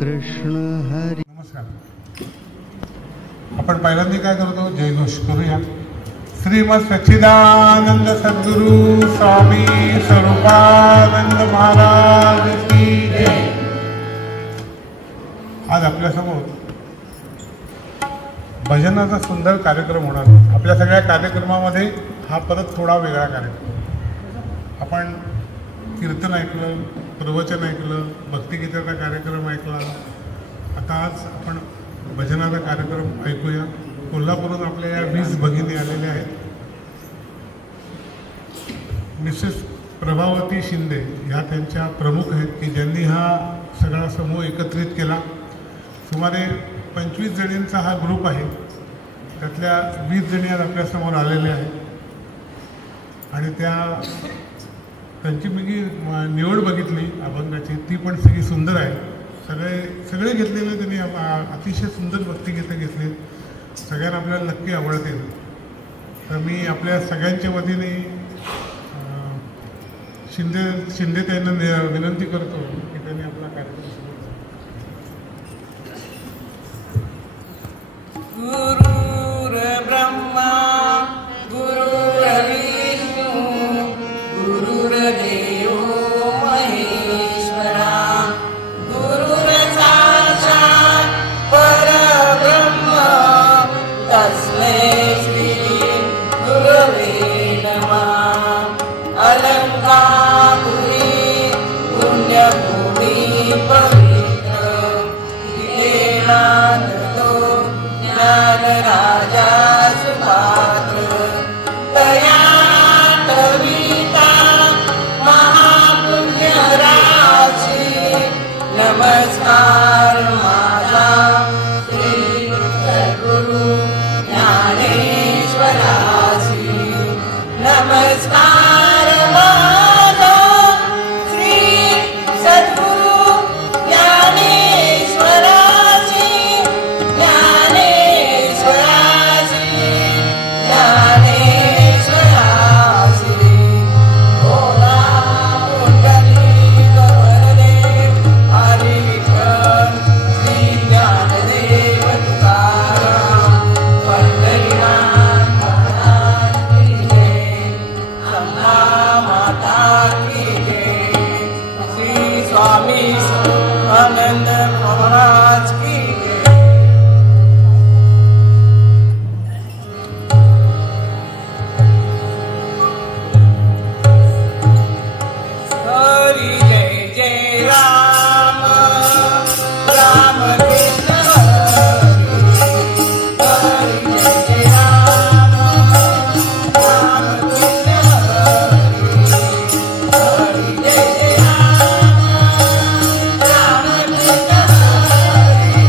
कृष्ण हरी. नमस्कार. आपण पहिल्यांदा काय करतो, जयघोष करूया. श्रीमद सच्चिदानंद सद्गुरु स्वामी स्वरूपानंद महाराज की जय. आज आपल्यासमोर भजनाचा सुंदर कार्यक्रम होणार. आपल्या सगळ्या कार्यक्रमामध्ये हा परत थोडा वेगळा कार्यक्रम. आपण कीर्तन ऐकलं, प्रवचन ऐकलं, भक्तिगीताचा कार्यक्रम ऐकला. आता आज आपण भजनाचा कार्यक्रम ऐकूया. कोल्हापूरहून आपल्या या 20 भगिनी आलेल्या आहेत. मिसेस प्रभावती शिंदे ह्या त्यांच्या प्रमुख आहेत की ज्यांनी हा सगळा समूह एकत्रित केला. सुमारे 25 जणींचा हा ग्रुप आहे. त्यातल्या 20 जणी आज आपल्यासमोर आलेल्या आहेत आणि त्यांची मी निवड बघितली अभंगाची, ती पण सगळी सुंदर आहे. सगळे घेतलेले त्यांनी अतिशय सुंदर भक्तिगीतं घेतली. सगळ्यांना आपल्याला नक्की आवडतील. तर मी आपल्या सगळ्यांच्या वतीने शिंदे त्यांना विनंती करतो की त्यांनी आपला कार्यक्रम सुरू करा. गुरुर् ब्रह्मा गुरुर्विष्णू गुरुर्देवो महेश्वरा गुरुर्साक्षात् परब्रह्म तस्मै श्री गुरवे नमः. अलंकापुरी पुण्यभूमी पवित्र विवेकानंदो ज्ञानराजा सुपात्र तया कविता महापुण्यराशी. नमस्कार माझा श्री सद्गुरु ज्ञानेश्वराशी. नमस्कार माझा श्री सद्गुरु ज्ञानेश्वराशी. ज्ञानेश्वराशी ज्ञानेश्वराशी. भोला पुंडलिक वरदे हरी विठ्ठल श्री ज्ञानदेव तुकाराम पंढरीनाथ महाराज की जय. अंबा माता की जय. श्री स्वामी आनंद महाराज की जय. हरी जय जय राम राम कृष्ण हरी. हरी जय जय राम राम कृष्ण हरी. हरी जय जय राम राम कृष्ण हरी.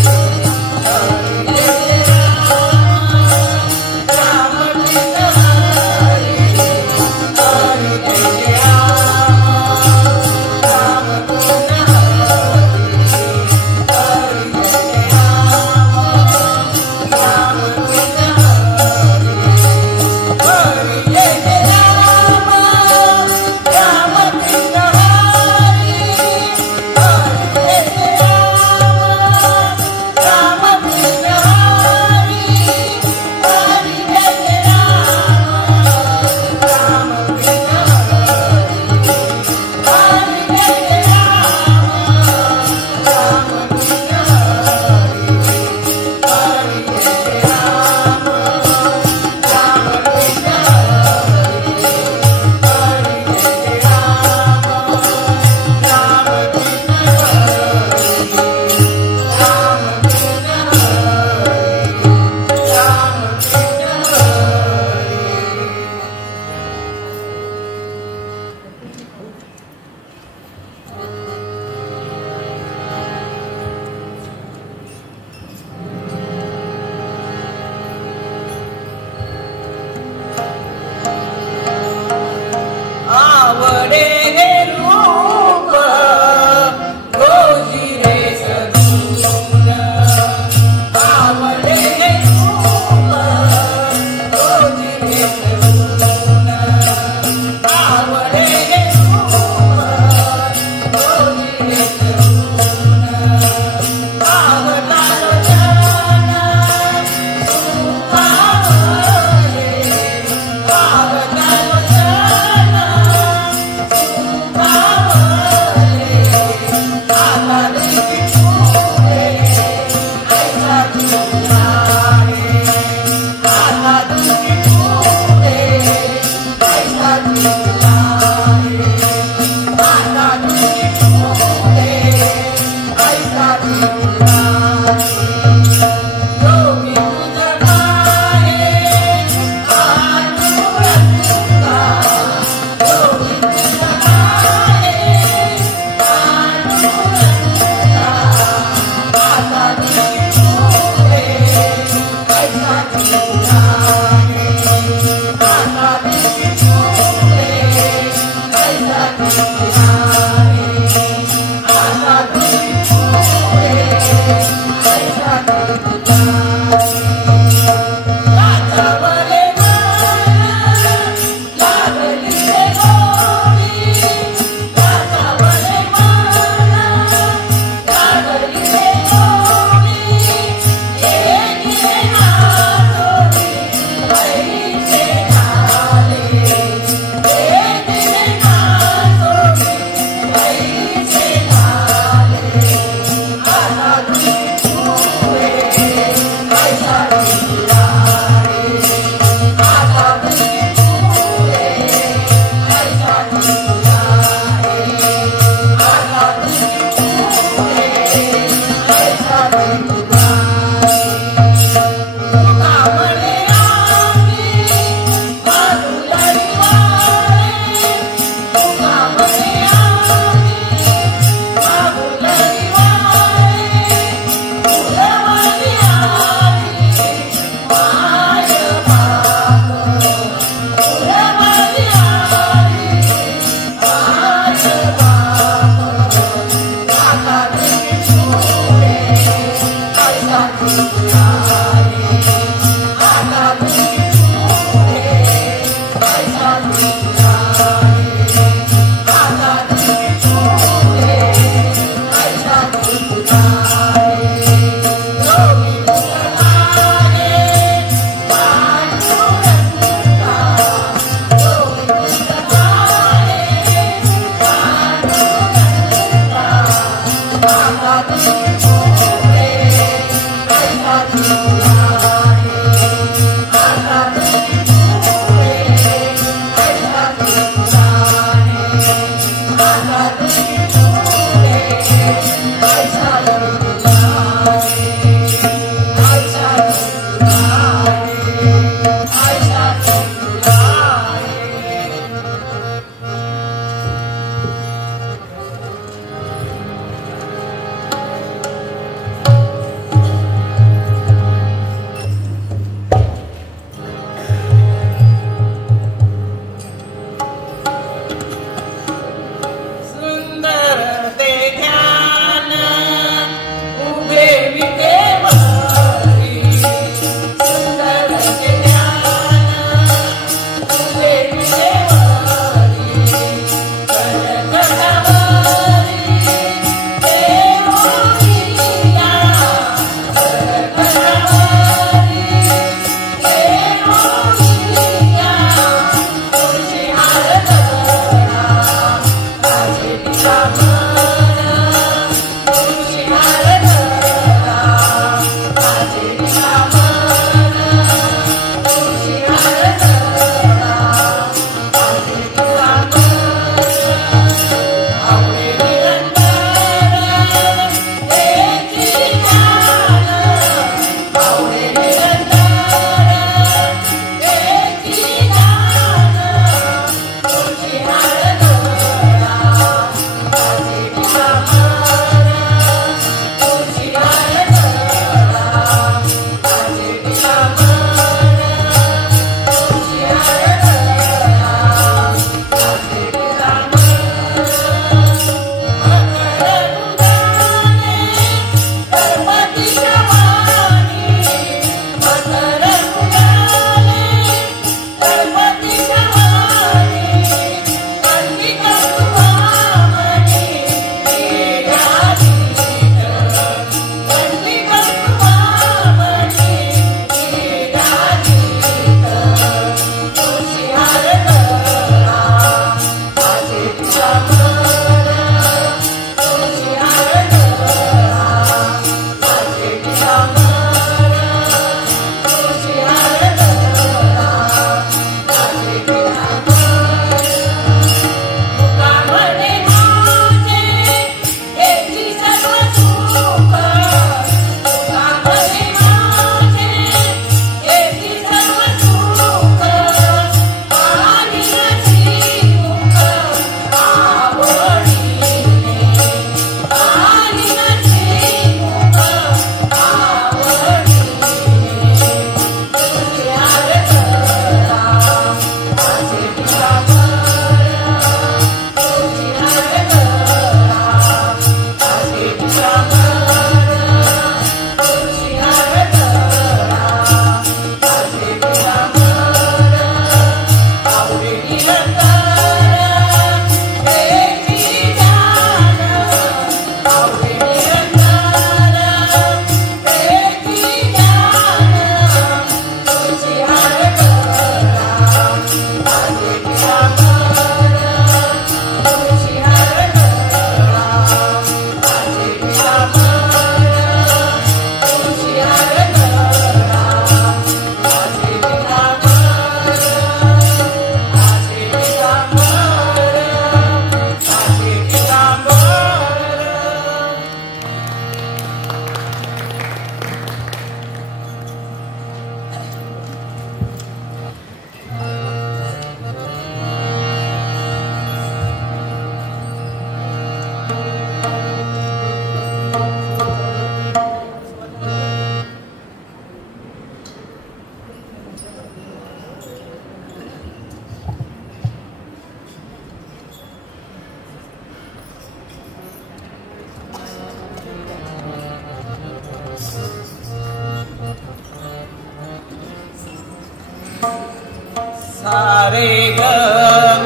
रे ग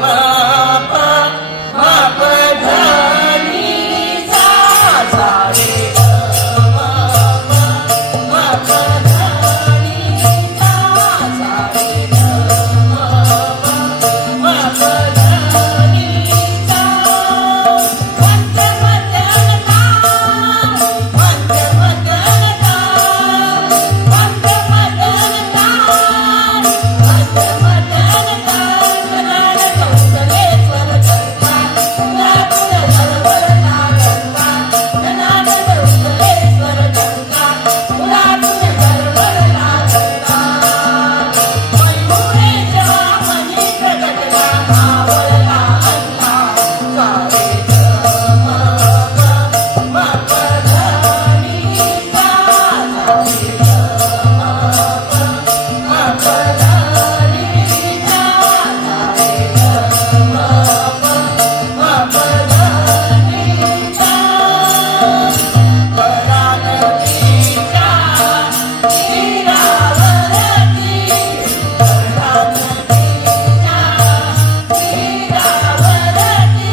म प म प ध नि सा सा रे ग म प म प ध नि सा सा रे ग म प म प ध नि सा मध्य मध्य ता मध्य मध्य ता मध्य मध्य ता मध्य मध्य ता कनाड कौशलेश्वर चंद्रा पुरापुर धरवर लागंता कनाड कौशलेश्वर चंद्रा पुरापुर धरवर लागंता मयुरेश वामनी प्रगटला मावळला अंता सारे ग म प म प ध नि सा सा रे ग म प म प ध नि सा सा रे ग म प म प ध नि सा परानदीच्या तीरावरती परानदीच्या तीरावरती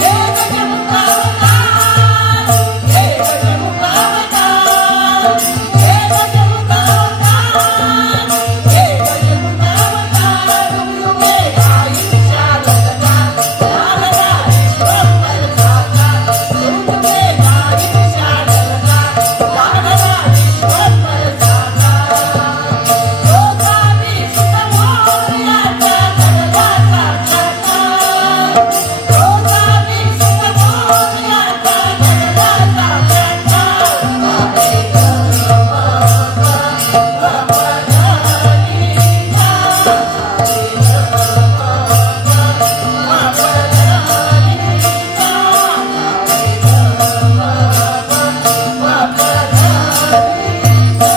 हे गजमुखावतार हे गजमुखावतार हे गजमुखावतार हे गजमुखावतार तुमचे आयुष्या जगता लागला विश्वंभर साचा तुमचे आयुष्या जगता लागला विश्वंभर साचा गोसावी सुत मोरयाच्या गडगाचा छाता गोसावी सुत मोरयाच्या गडगाचा छाता सारे ग म प म प ध नि सा सारे ग म प म प ध नि सा सारे ग म प म प ध नि सा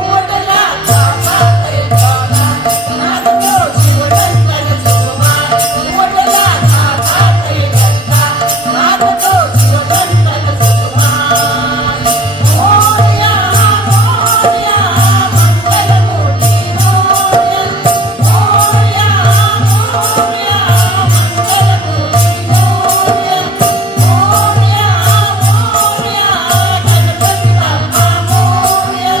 उमटला चाफा तैवाना नाचतो शिवडंकन सुकुमार उमटला चाफा तैवंता नाचतो शिवडंकन सुकुमार मोरया मोरया मंगलमूर्ती मोरया मोरया मोरया मंगलमूर्ती मोरया मोरया मोरया गणपती बाप्पा मोरया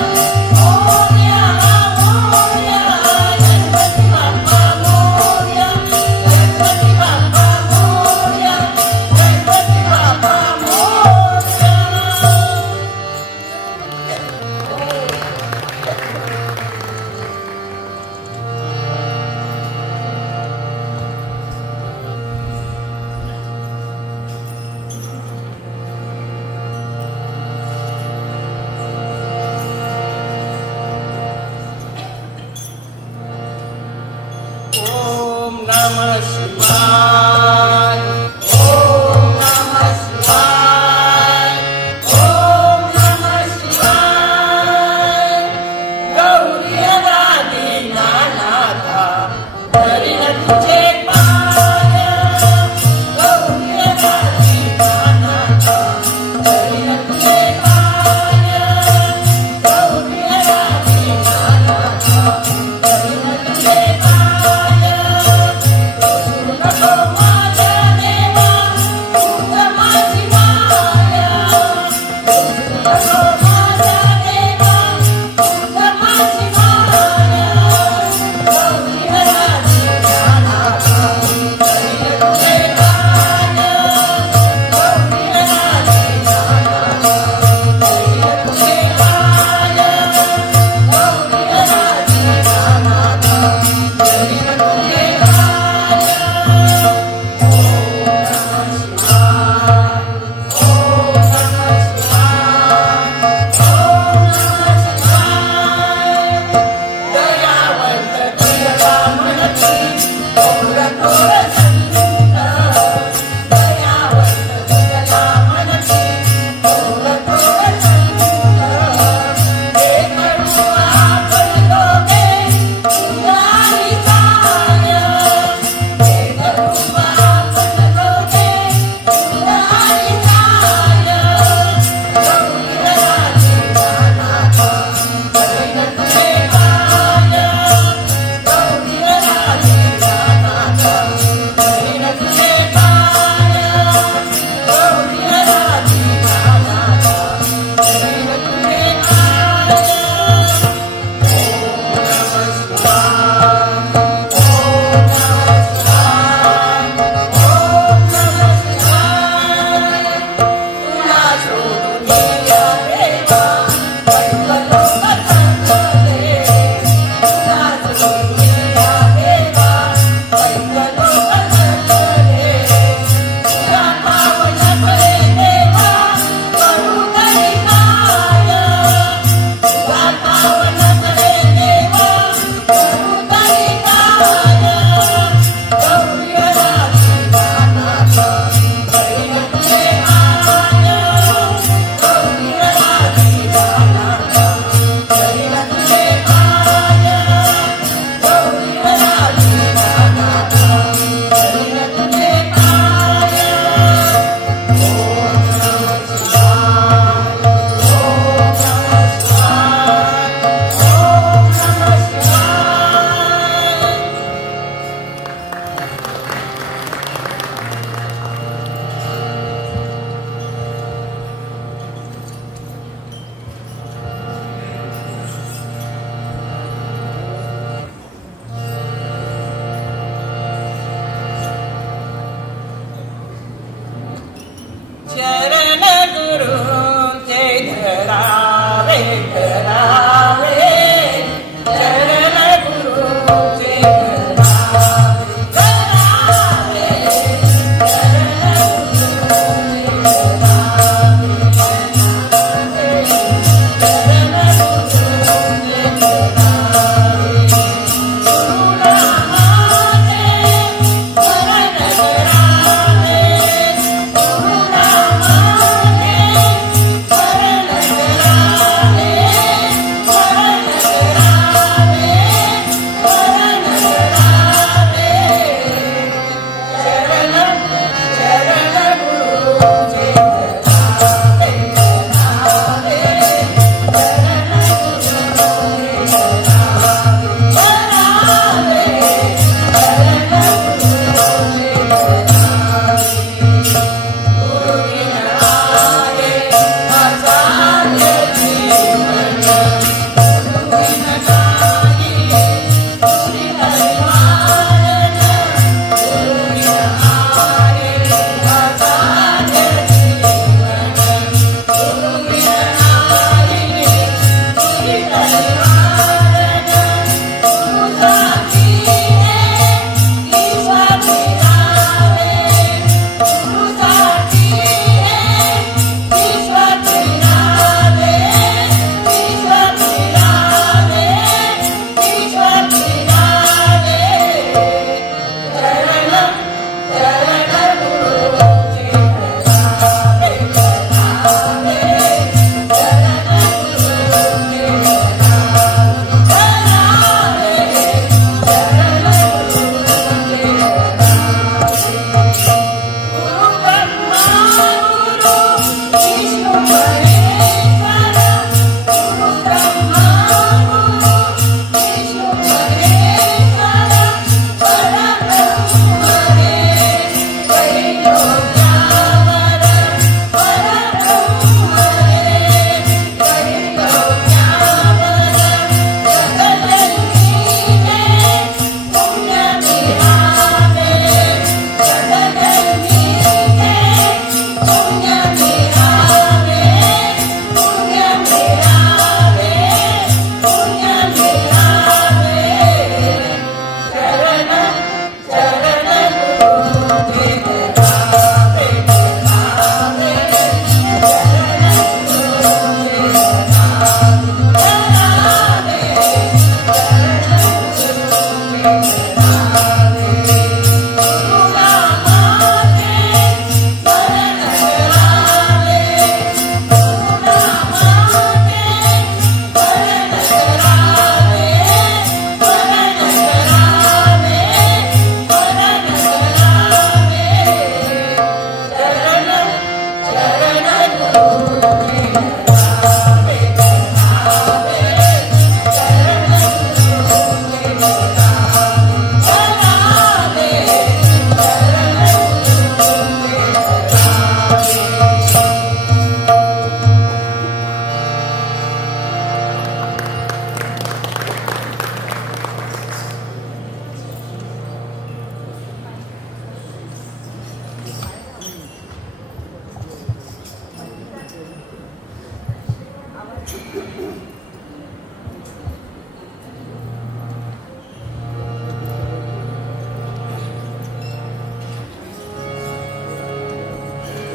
मोरया मोरया गणपती बाप्पा मोरया गणपती बाप्पा मोरया गणपती बाप्पा ओम नमः शिवाय ओम नमः शिवाय ओम नमः शिवाय गौरी राधी नानाथा धरीन तुझे पाय गौरी राधी नानाथा धरीन तुझे पाय गौरी राधी नानाथा धरीन तुझे पाय नको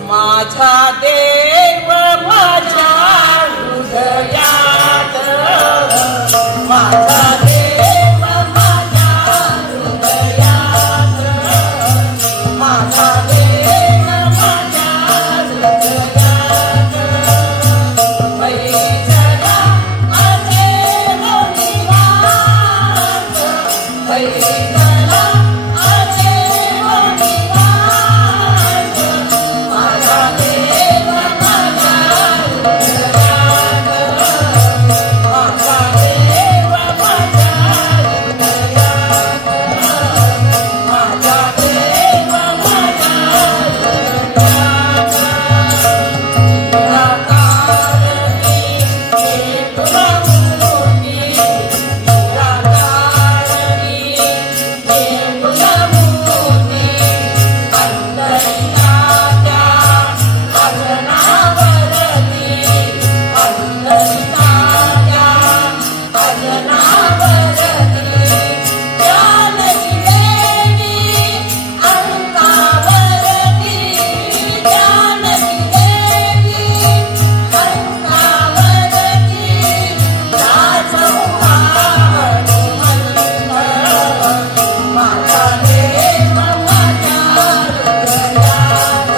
माझा देव माझ्या हृदयात माझा देव माझ्या हृदयात माझा देव माझ्या हृदयात पैजला असे निवांत पैजला असे निवांत माझा देव माझ्या हृदयात माझा देव माझ्या हृदयात माझा देव माझ्या हृदयात निराकारणी निर्गुणमूर्ती निराकारणी निर्गुणमूर्ती अंतरिताच्या अजनावरती अंतरिताच्या अजनावरती जानकी देवी अंकावरती जानकी देवी अंकावरती राजमुखा हनुमंत माझा देव माझ्या हृदयात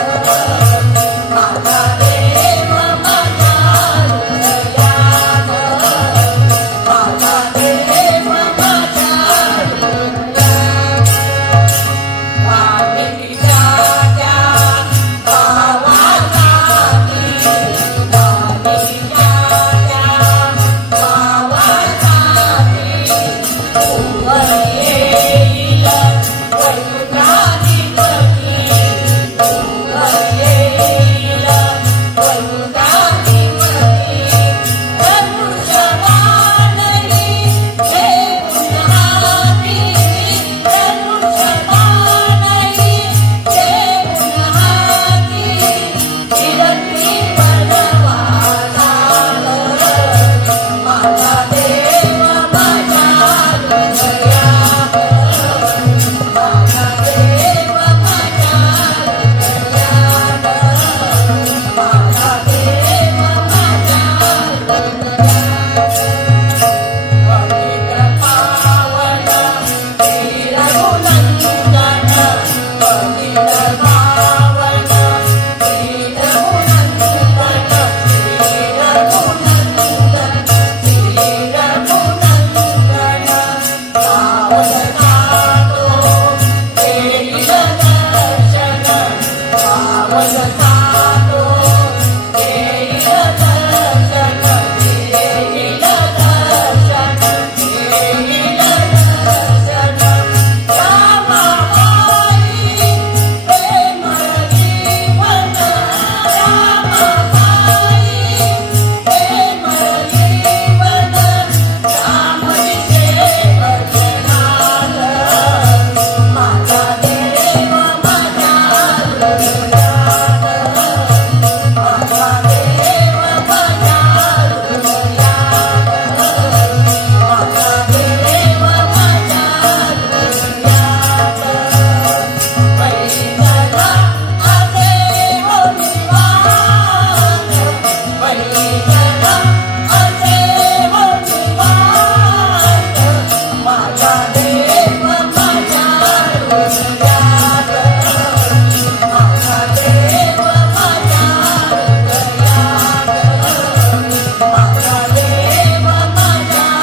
माझा देव माझ्या हृदयात माझा देव माझ्या हृदयात वाणीच्या त्या भावासाठी वाणीच्या त्या भावासाठी उभं येईल वैकुंठाधिपती उभं येईल वैकुंठाधिपती धनुष्यबाणही घेऊन हाती धनुष्यबाणही घेऊन हाती फिरती वनवासात माझा देव माझ्या हृदयात माझा देव माझ्या हृदयात माझा देव माझ्या हृदयात पवित्र पावन श्री रघुनंदन पवित्र पावन श्री रघुनंदन श्री रघुनंदन श्री रघुनंदन पावन सातो देईल दर्शन पावन सातो देईल दर्शन देईल दर्शन देईल दर्शन रामाबाई प्रेमळ जीवन रामाबाई प्रेमळ जीवन रामविषे वचनात माझा देव माझ्या हृदयात माझा देव माझ्या हृदयात माझा देव माझ्या हृदयात पैजला असे निवांत पैजला असे निवांत माझा देव माझ्या हृदयात माझा देव माझ्या हृदयात माझा देव माझ्या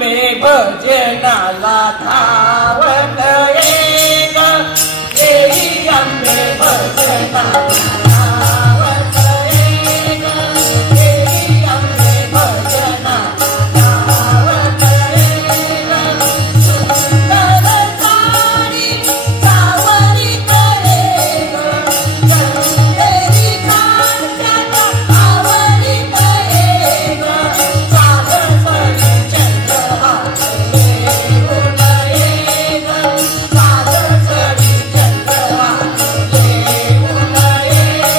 अंबे भजनाला धावत ये ग देवी अंबे भजनाला धावत ये ग देवी अंबे भजनाला धावत ये ग सुंदर साडी सावरी करे ग चंदेरी कांचना आवरी करे ग सागर सरी चंद्रहा येऊन ये ग सागर सरी चंद्रहा येऊन ये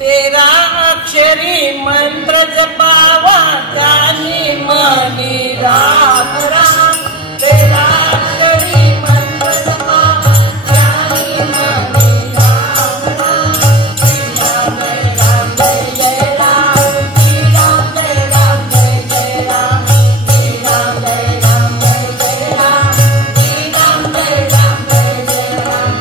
तेरा अक्षरी मंत्र जपावा त्यानी मनी राम राम तेरा अक्षरी मंत्र जपावा त्यानी मनी राम राम जय राम जय जय राम श्री राम जय राम जय जय राम श्री राम जय राम जय जय राम श्री राम जय राम जय जय राम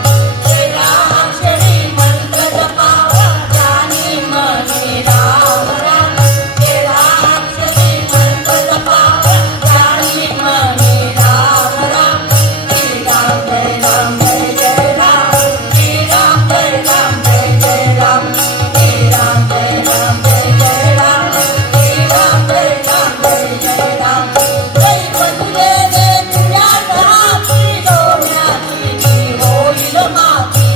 तेरा अक्षरी मंत्र जपावा त्यानी मनी राम राम तेरा अक्षरी मंत्र जपावा त्यानी मनी राम राम श्री राम जय राम जय जय राम श्री राम जय राम जय जय राम श्री राम जय राम जय जय राम श्री राम जय राम जय जय राम जय बंदे रे तुझ्या हाती डोळ्याची होईल माती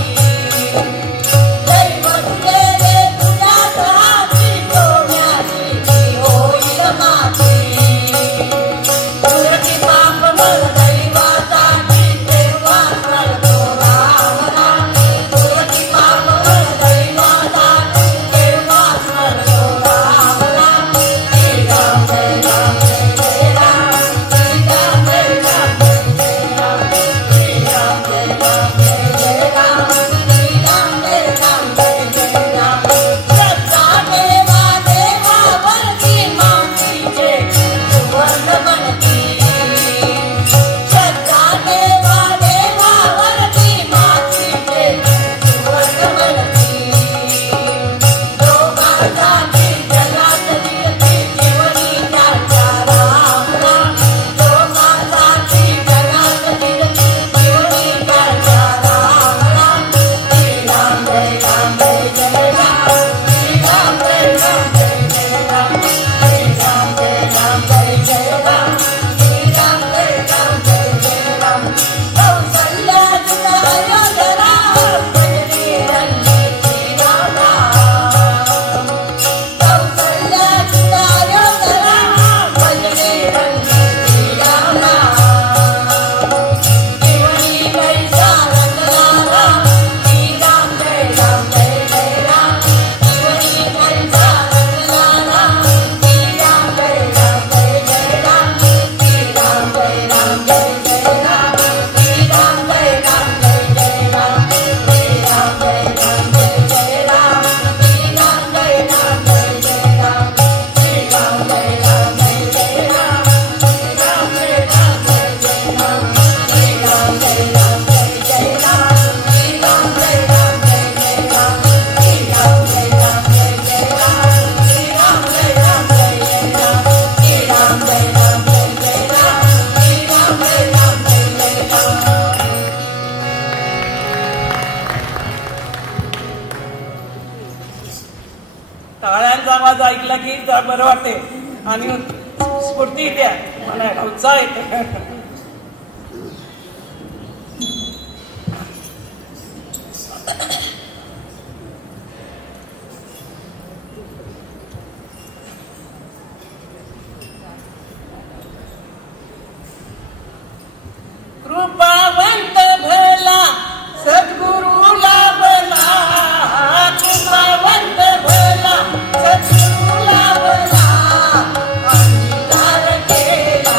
जय बंदे रे तुझ्या हाती डोळ्याची होईल माती तुझी पाप मर दैवासाठी तेव्हा करतो राम राम तुझी पाप मर दैवासाठी तेव्हा करतो राम राम श्री राम जय राम जय जय राम श्री राम जय राम जय जय राम श्री राम जय राम जय जय राम श्री राम जय राम जय जय राम श्रद्धा देवा देवावरती मातीचे सुवर्ण बनती श्रद्धा देवा देवावरती मातीचे सुवर्ण बनती लोकांसाठी जगात दिसती जीवनी त्याच्या राम राम लोकांसाठी जगात दिसती जीवनी त्याच्या राम राम श्री राम जय राम जय जय राम श्री राम जय राम जय जय राम श्री राम जय राम जय जय राम श्री राम जय राम जय जय राम कौसल्या तुला योजना भजनी रंगी श्री राम राम कौसल्या तुला योजना भजनी रंगी श्री राम राम जीवनी कैसा रंगला राम श्री राम जय राम जय जय राम जीवनी कैसा रंगला राम श्री राम जय राम जय जय राम श्री राम जय राम जय जय राम श्री राम जय राम जय जय राम श्री राम जय राम जय जय राम श्री राम जय राम जय जय राम श्री राम जय राम जय जय राम श्री राम जय राम जय जय राम श्री राम जय राम जय जय राम श्री राम जय राम जय जय राम श्री राम जय राम जय जय राम श्री राम जय राम जय जय राम श्री राम जय राम जय जय राम श्री राम जय राम जय जय राम टाळ्यांचा आवाज ऐकला की जरा बरं वाटते आणि स्फूर्ती येते मला उत्साह येते कृपावंत भला सद्गुरु लाभला कृपावंत भला सद्गुरु लाभला अंधार केला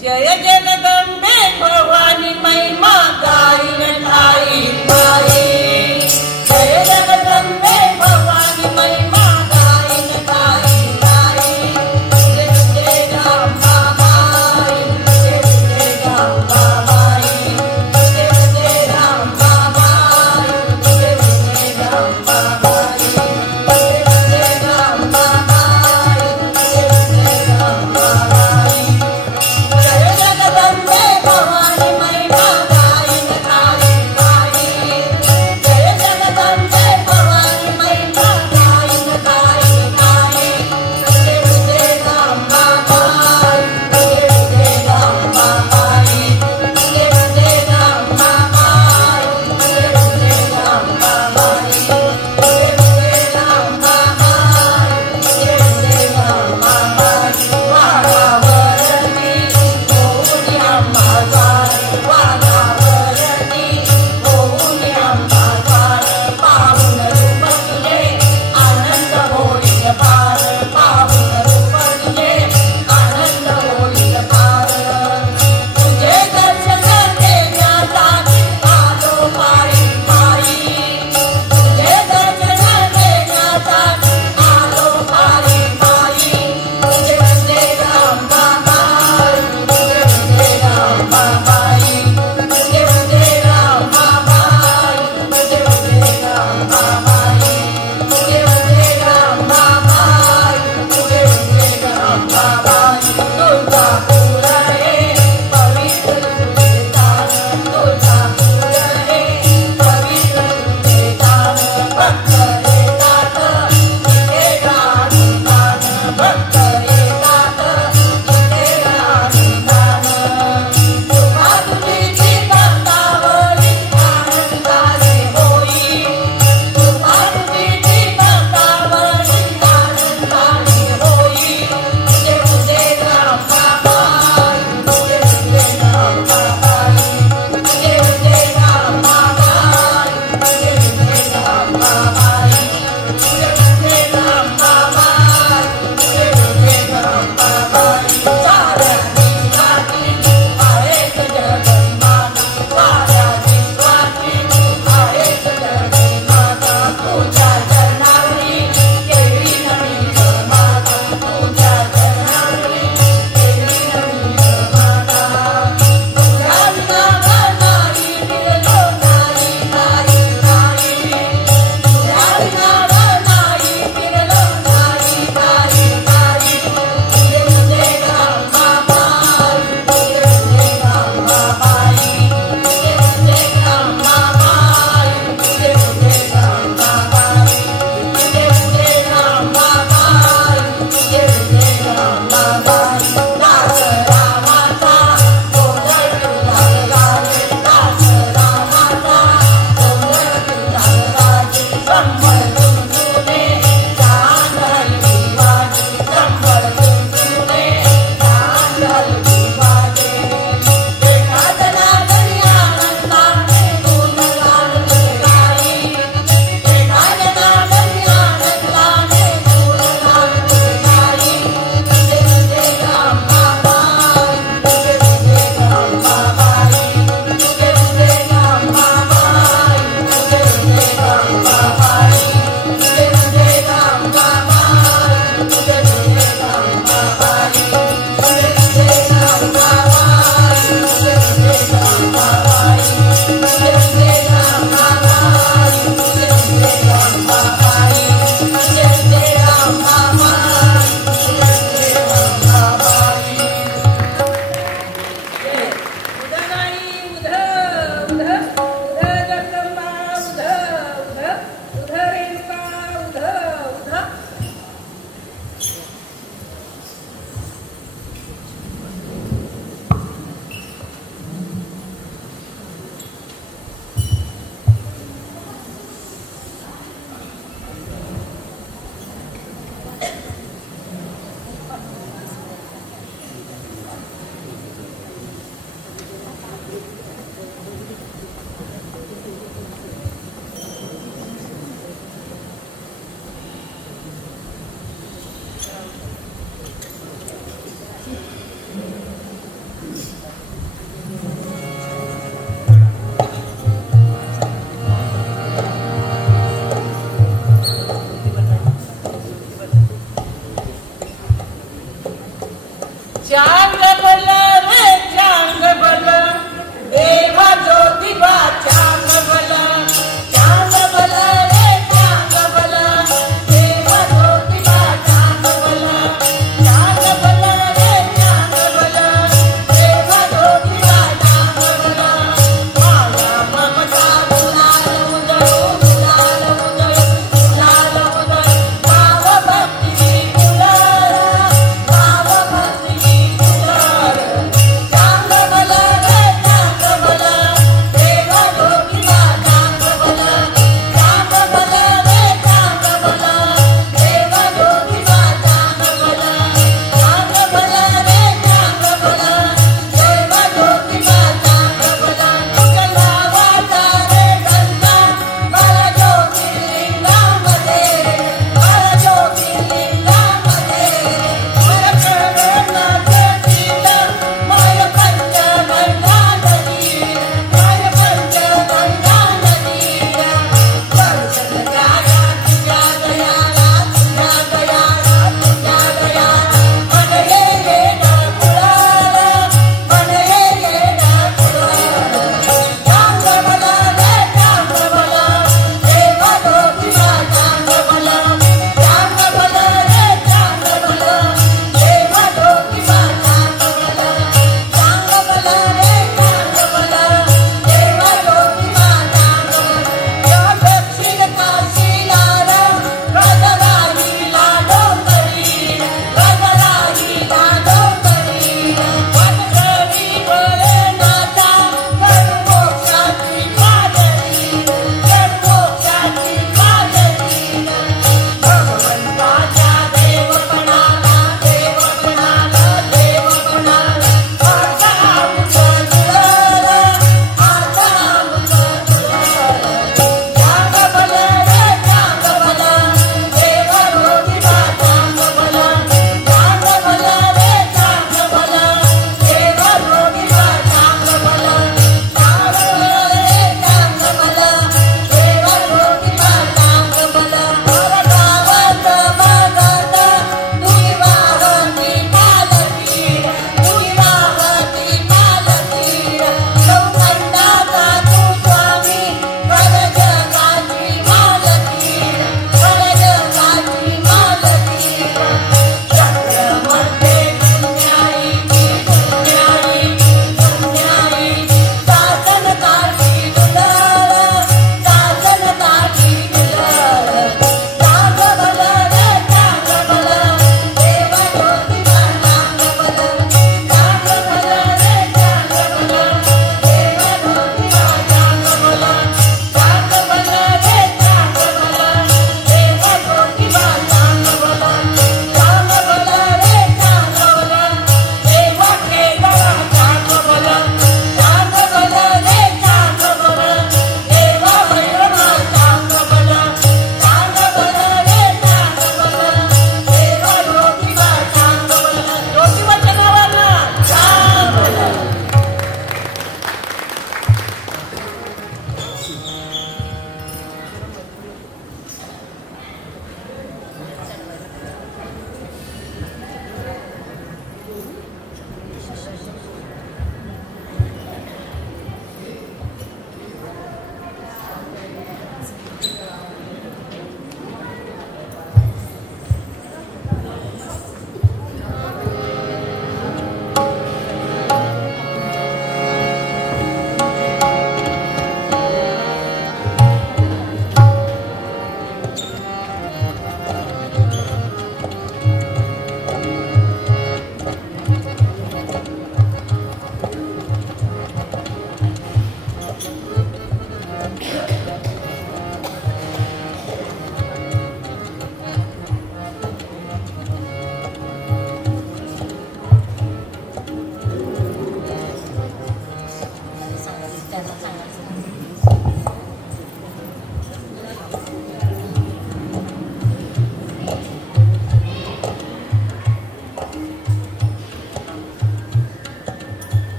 जय जगदंबे भवानी महिमा गाईन ठाई ठाई जय जगदंबे भवानी महिमा गाईन ठाई ठाई जय जय रामा माई जय जय रामा माई जय जय रामा माई जय जय रामा माई जय जय रामा माई जय जय रामा माई जय जगदंबे भवानी महिमा गाईन ठाई ठाई जय जगदंबे भवानी महिमा गाईन ठाई ठाई जय जय रामा माई जय जय रामा माई जय जय रामा माई जय जय रामा माई जय जय रामा माई जय जय रामा माई वारावरणी होऊन आम्हा जाणे वारावरणी होऊन आम्हा जाणे पाहून रूप तुझे आनंद होईल पार पाहून रूप तुझे आनंद होईल पार तुझे दर्शन देण्यासाठी आलो पायी पायी तुझे दर्शन देण्यासाठी आलो पायी पायी जय जय रामा माई जय जय रामा माई जय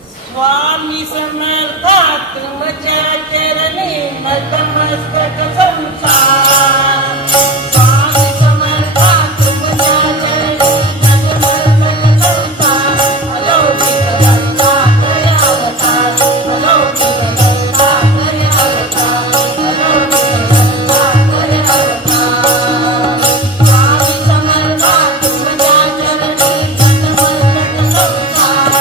स्वामी समर्था तुमच्या चरणी नतमस्तक संसार स्वामी समर्था तुमच्या चरणी नतमस्तक संसार अलौकिक दत्तात्रय अवतार अलौकिक दत्तात्रय अवतार अलौकिक दत्तात्रय अवतार स्वामी समर्था तुमच्या चरणी नतमस्तक संसार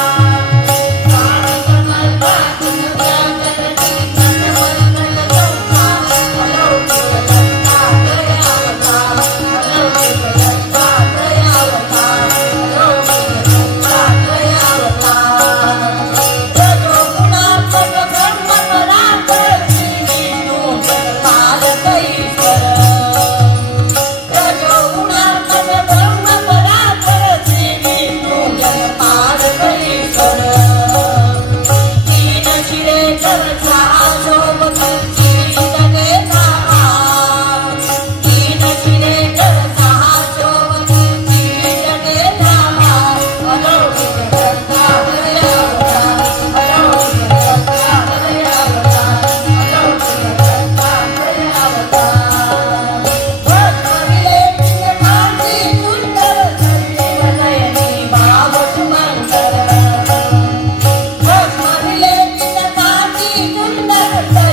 सुंदर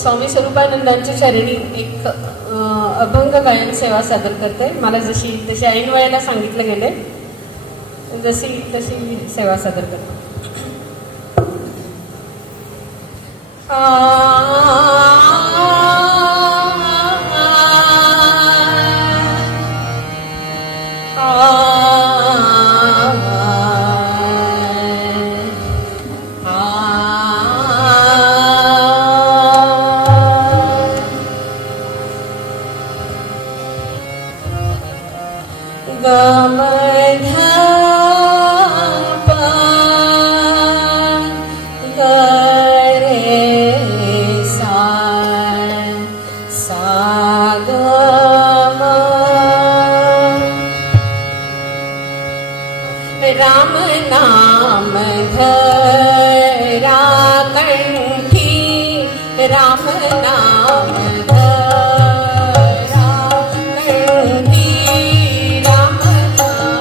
स्वामी स्वरूपानंदांच्या चरणी एक अभंग गायन सेवा सादर करते. मला जशी ऐन वेळेला सांगितलं गेले तशी मी सेवा सादर करते. राम नाम धरा कंठी, राम नाम धरा कंठी, राम नाम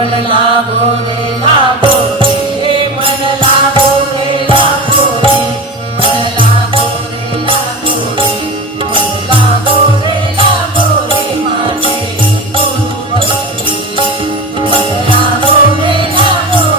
मन लागो रे लागो रे मन लागो रे लागो रे मन लागो रे लागो रे मन लागो रे लागो रे माझे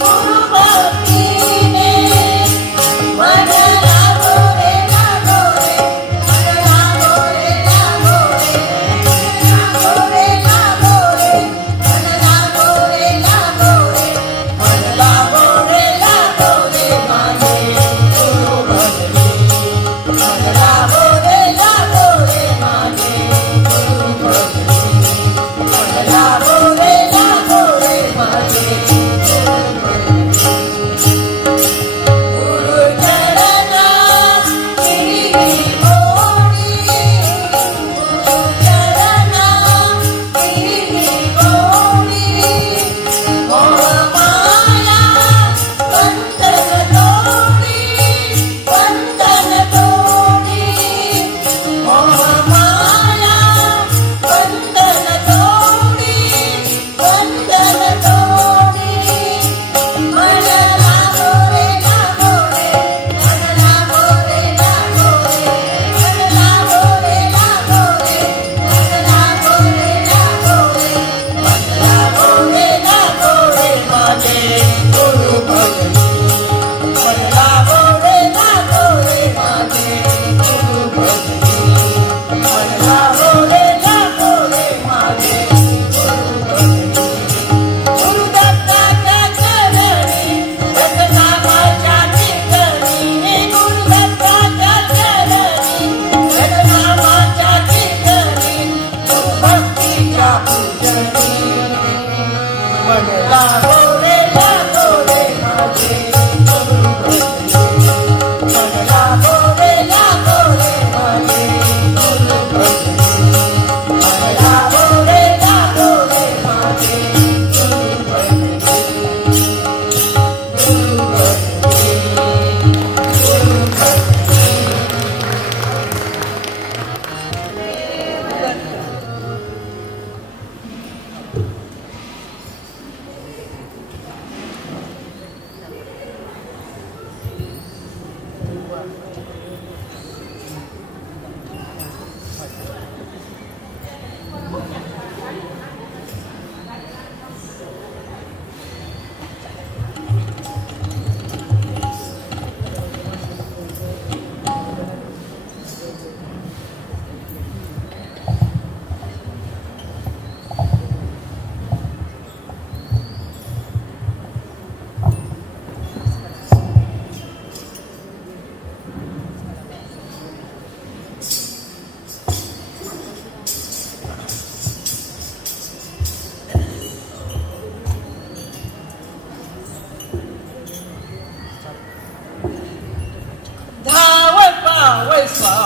गुरु भक्ती मन लागो रे लागो रे माझे लागो रे लागो रे माझे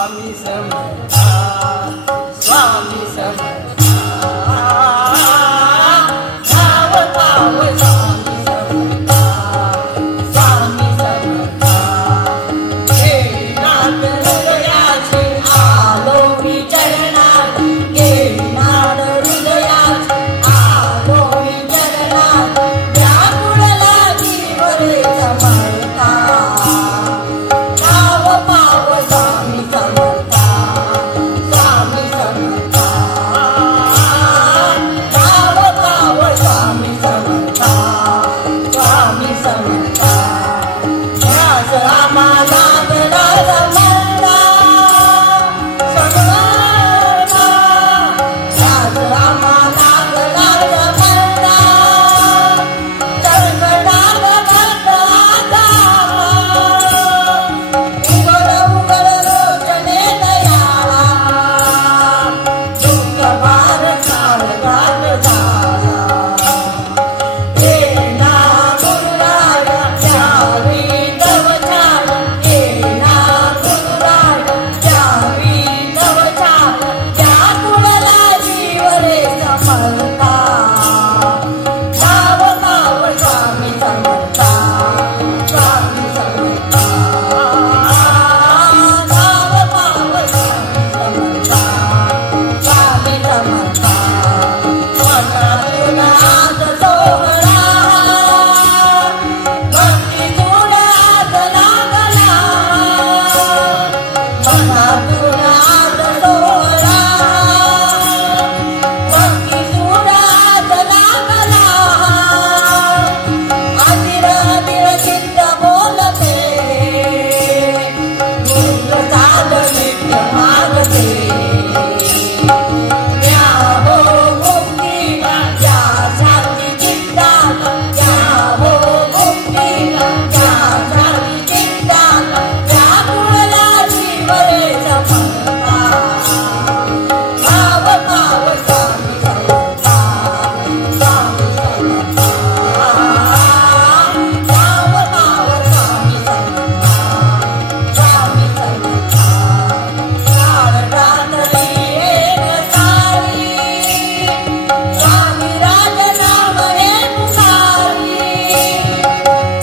स्वामी समर्था स्वामी समर्था धाव धाव स्वामी समर्था स्वामी समर्था हे नाथ हृदयाचे आलो मी चरणात हे नाथ हृदयाचे आलो मी चरणात व्याकुळला जीव रे समर्था धाव पाव स्वामी समर्था स्वामी समर्था धाव पाव स्वामी समर्था स्वामी समर्था ध्यास आम्हाला गळा समर्था समर्था ध्यास आम्हाला गळा समर्था संकटात बसता उघड उघड लोचने दयाळा दुःख भार काळजात झाला हे ना गुरुराया द्यावी तव चाल हे ना गुरुराया द्यावी तव चाल व्याकुळला जीव रे समर्था धाव पाव स्वामी समर्था स्वामी समर्था धाव पाव स्वामी समर्था स्वामी समर्था मनातून आज सोहळा भक्ती तुळ्यात लागला मनातून आज सोहळा भक्ती तुळ्यात लागला अधीर अधीर चित्त बोलते गुरुप्रसाद नित्य मागते द्या हो मुक्तीला द्या शांती चित्ताला द्या हो मुक्तीला द्या शांती चित्ताला व्याकुळला जीव रे समर्था धाव पाव स्वामी समर्था स्वामी समर्था धाव पाव स्वामी समर्था स्वामी समर्था काळजातली एक सारी स्वामी राज नाम हे पुकारी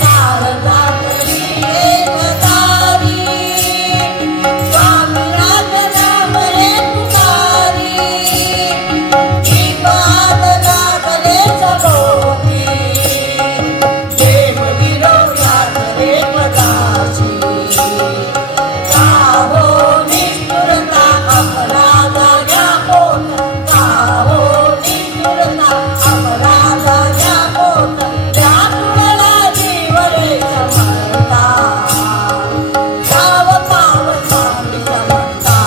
काळजातली एक सारी स्वामी राज नाम हे पुकारी दीपात लागले सभोवती देव गिरवल्यात रे पदाशी काहो निष्ठुरता अपराधाच्या पोट काहो निष्ठुरता अपराधाच्या पोट व्याकुळला जीव रे समर्था धाव पाव स्वामी समर्था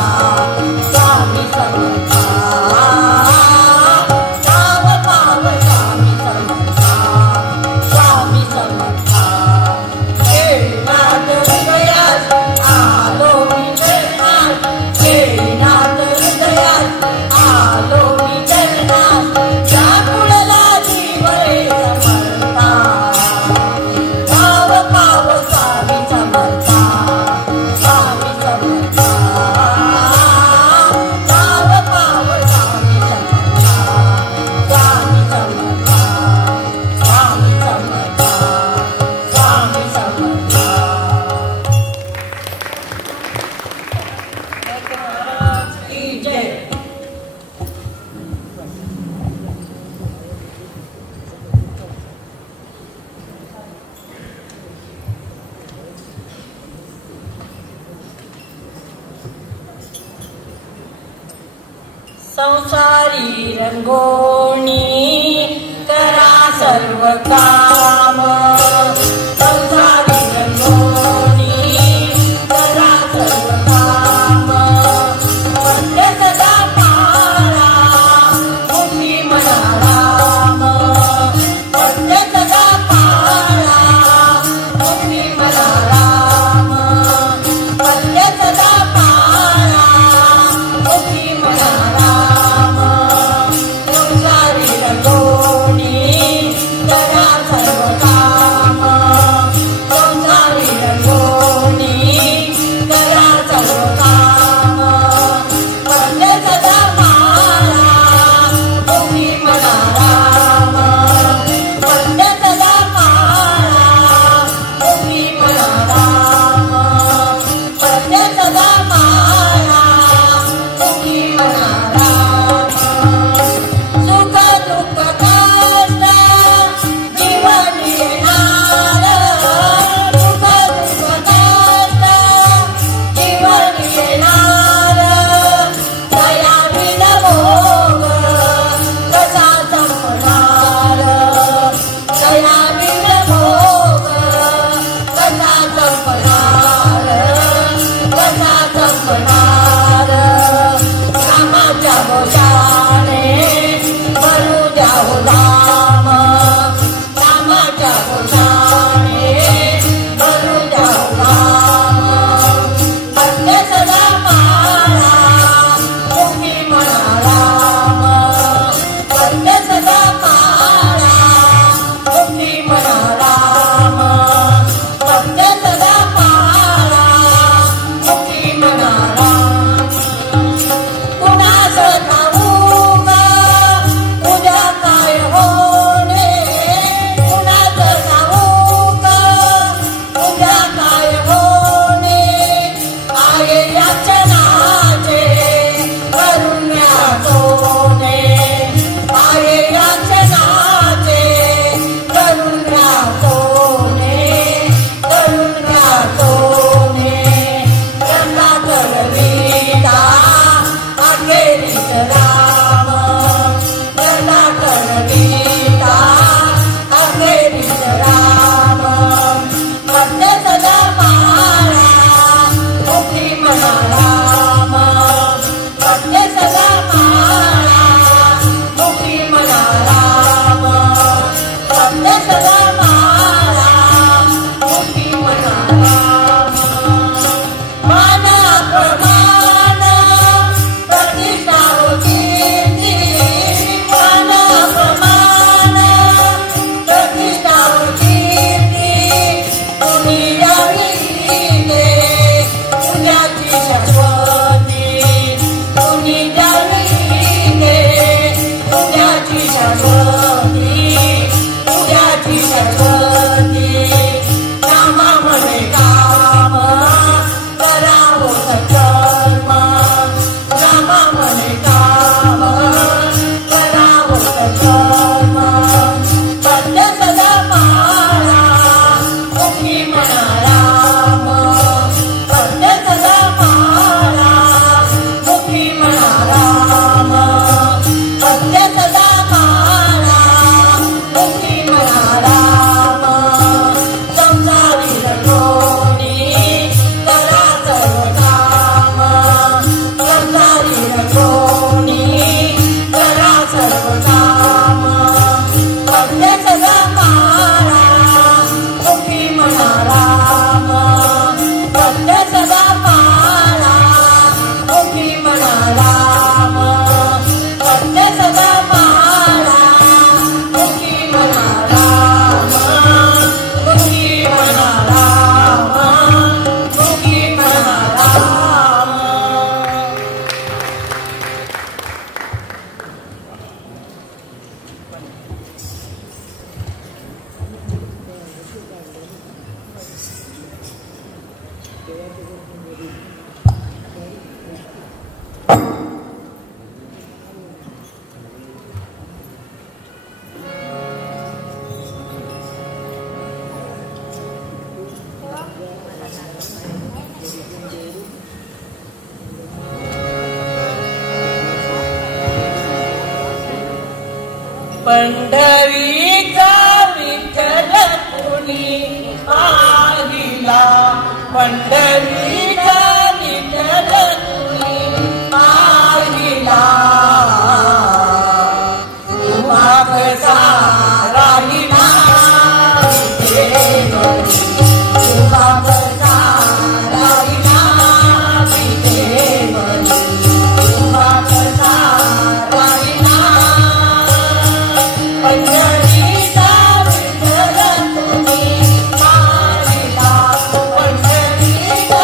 स्वामी समर्था धाव पाव स्वामी समर्था स्वामी समर्था हे नाथ हृदयात आलो मी चरणात हे नाथ हृदयात आलो मी चरणात व्याकुळला जीव रे समर्था धाव पाव स्वामी समर्था स्वामी समर्था धाव पाव स्वामी समर्था स्वामी समर्था स्वामी समर्था स्वामी समर्था की जय संसारी रंगोणी करा सर्व काम संसारी रंगोणी करा सर्व काम सत्य सदा पाळा बुद्धी मना राम सत्य सदा पाळा बुद्धी मना राम सत्य सदा पाळा बुद्धी मना राम संसारी रंगोणी करा सर्व काम पंढरीचा विठ्ठल कुणी पाहिला पंढरीचा विठ्ठल कुणी पाहिला उभा कसा राहिला विठेवरी उभा कसा राहिला विठेवरी उभा कसा राहिला पंढरीचा विठ्ठल कुणी पाहिला पंढरीचा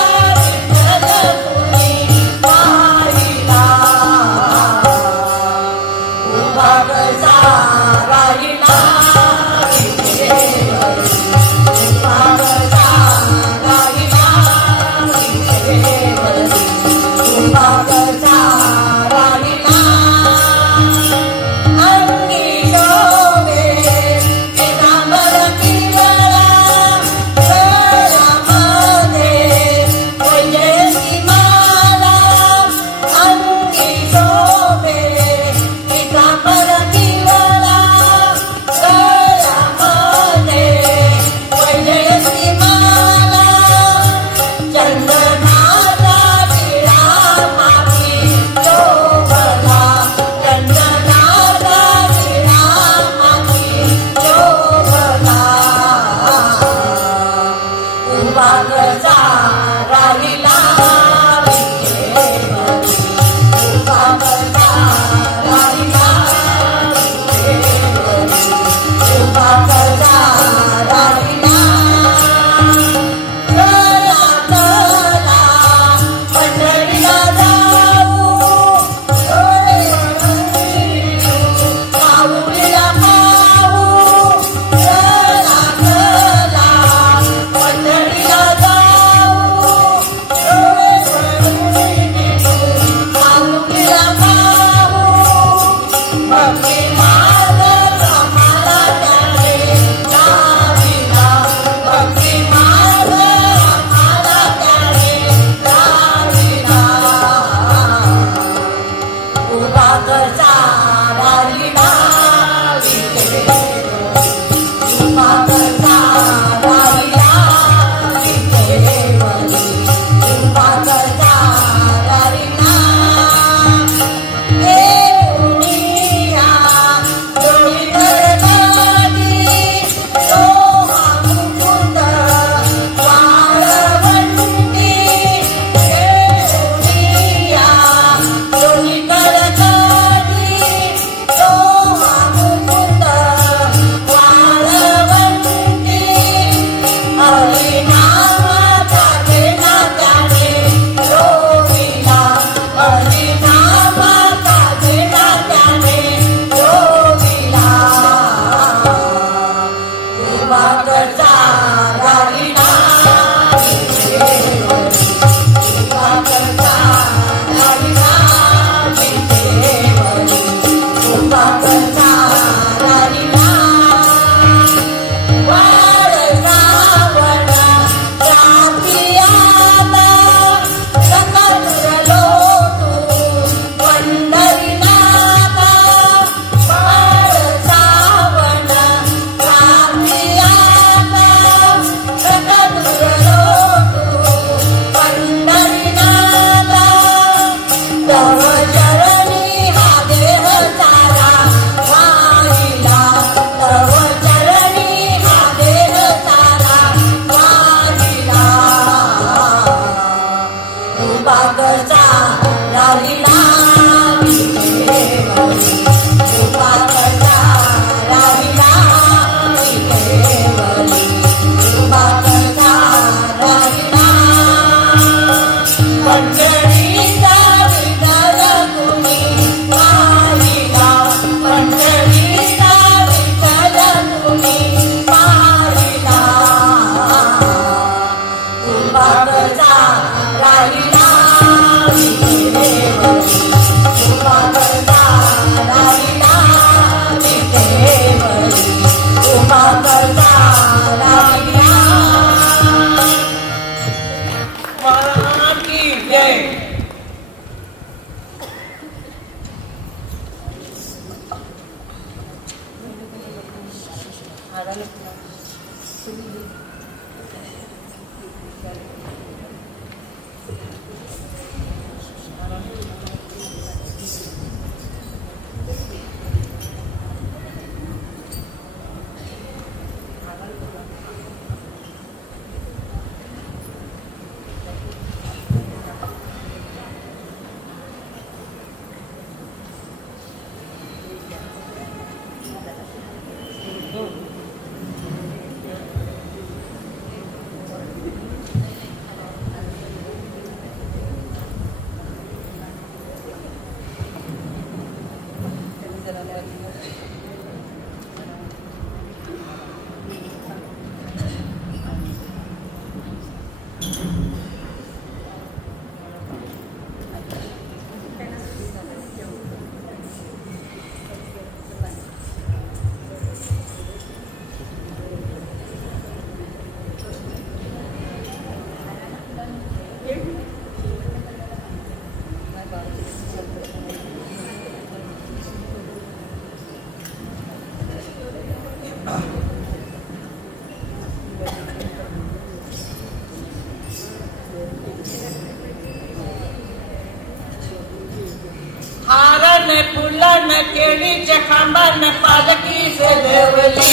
हारन फुलन केळीच्या खांबान पालखी सजवली.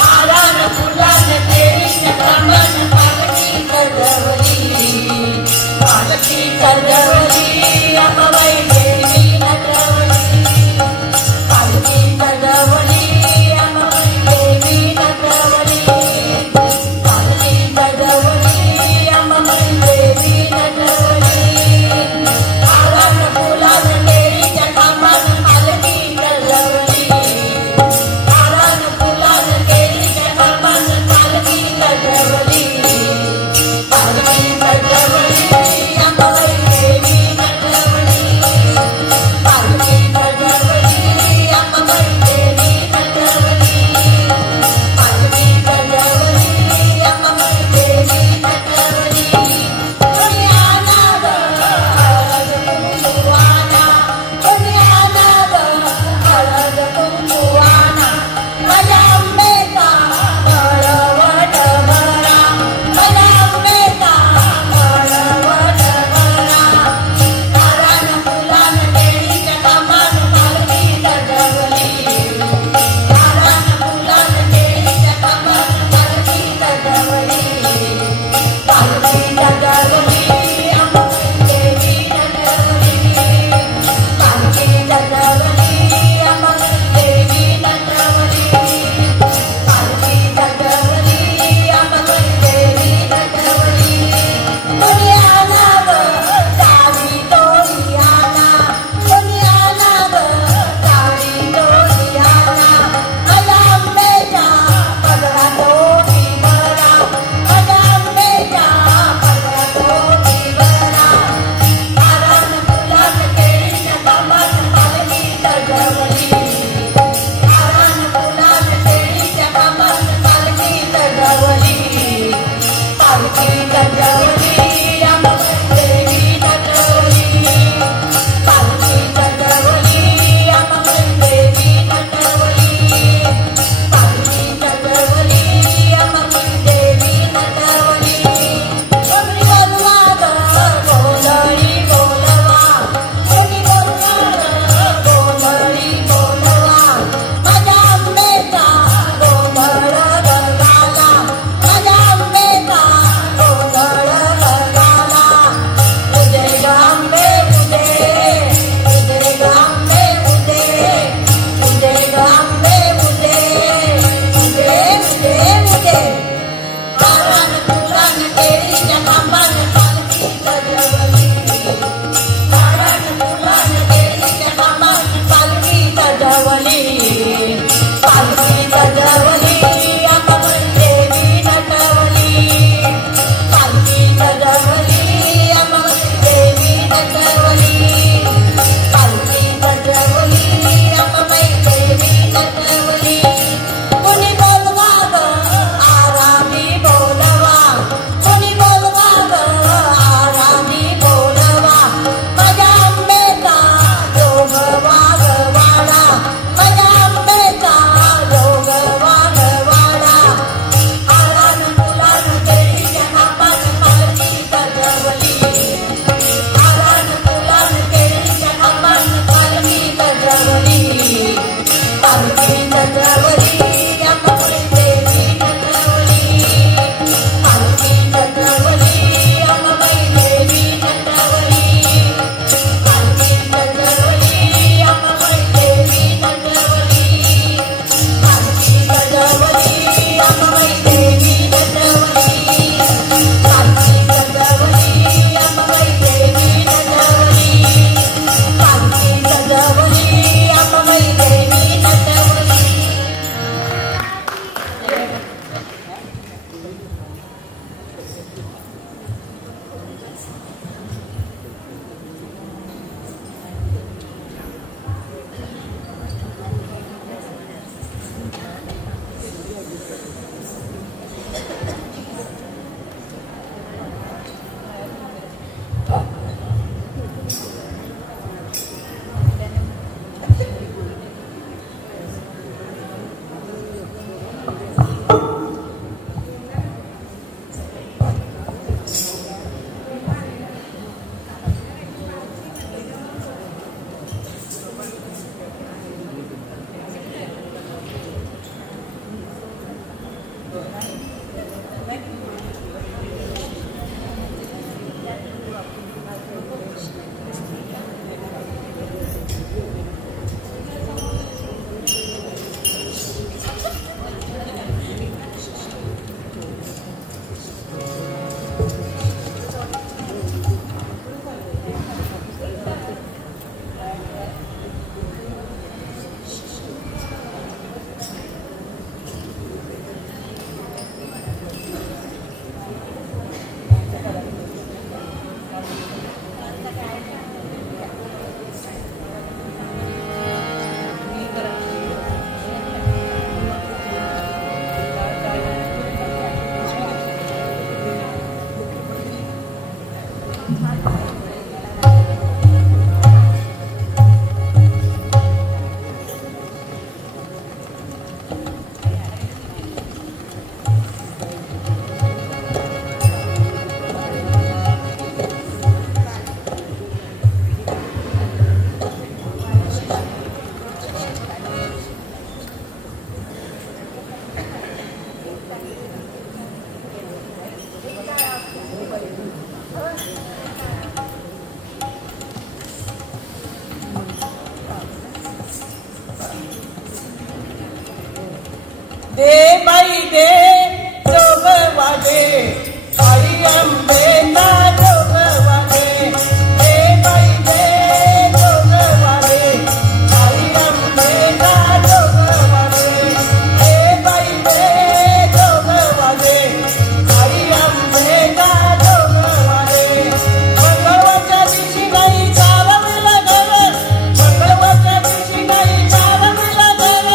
हारन फुलन केळीच्या खांबान पालखी सजवली. पालखी सजवली अंबाबाई देवी नटवली. पालखी सजवली अंबाबाई देवी नटवली. पालखी सजवली अंबाबाई देवी नटवली. पालखी दे बाई दे जोग वागे काळी अंबेचा जोग वागे दे बाई दे जोग वागे काळी अंबेचा जोग वागे दे बाई दे जोग वागे काळी अंबेचा जोग वागे मंगळवारच्या दिवशी नाही चालविला घर मंगळवारच्या दिवशी नाही चालविला घर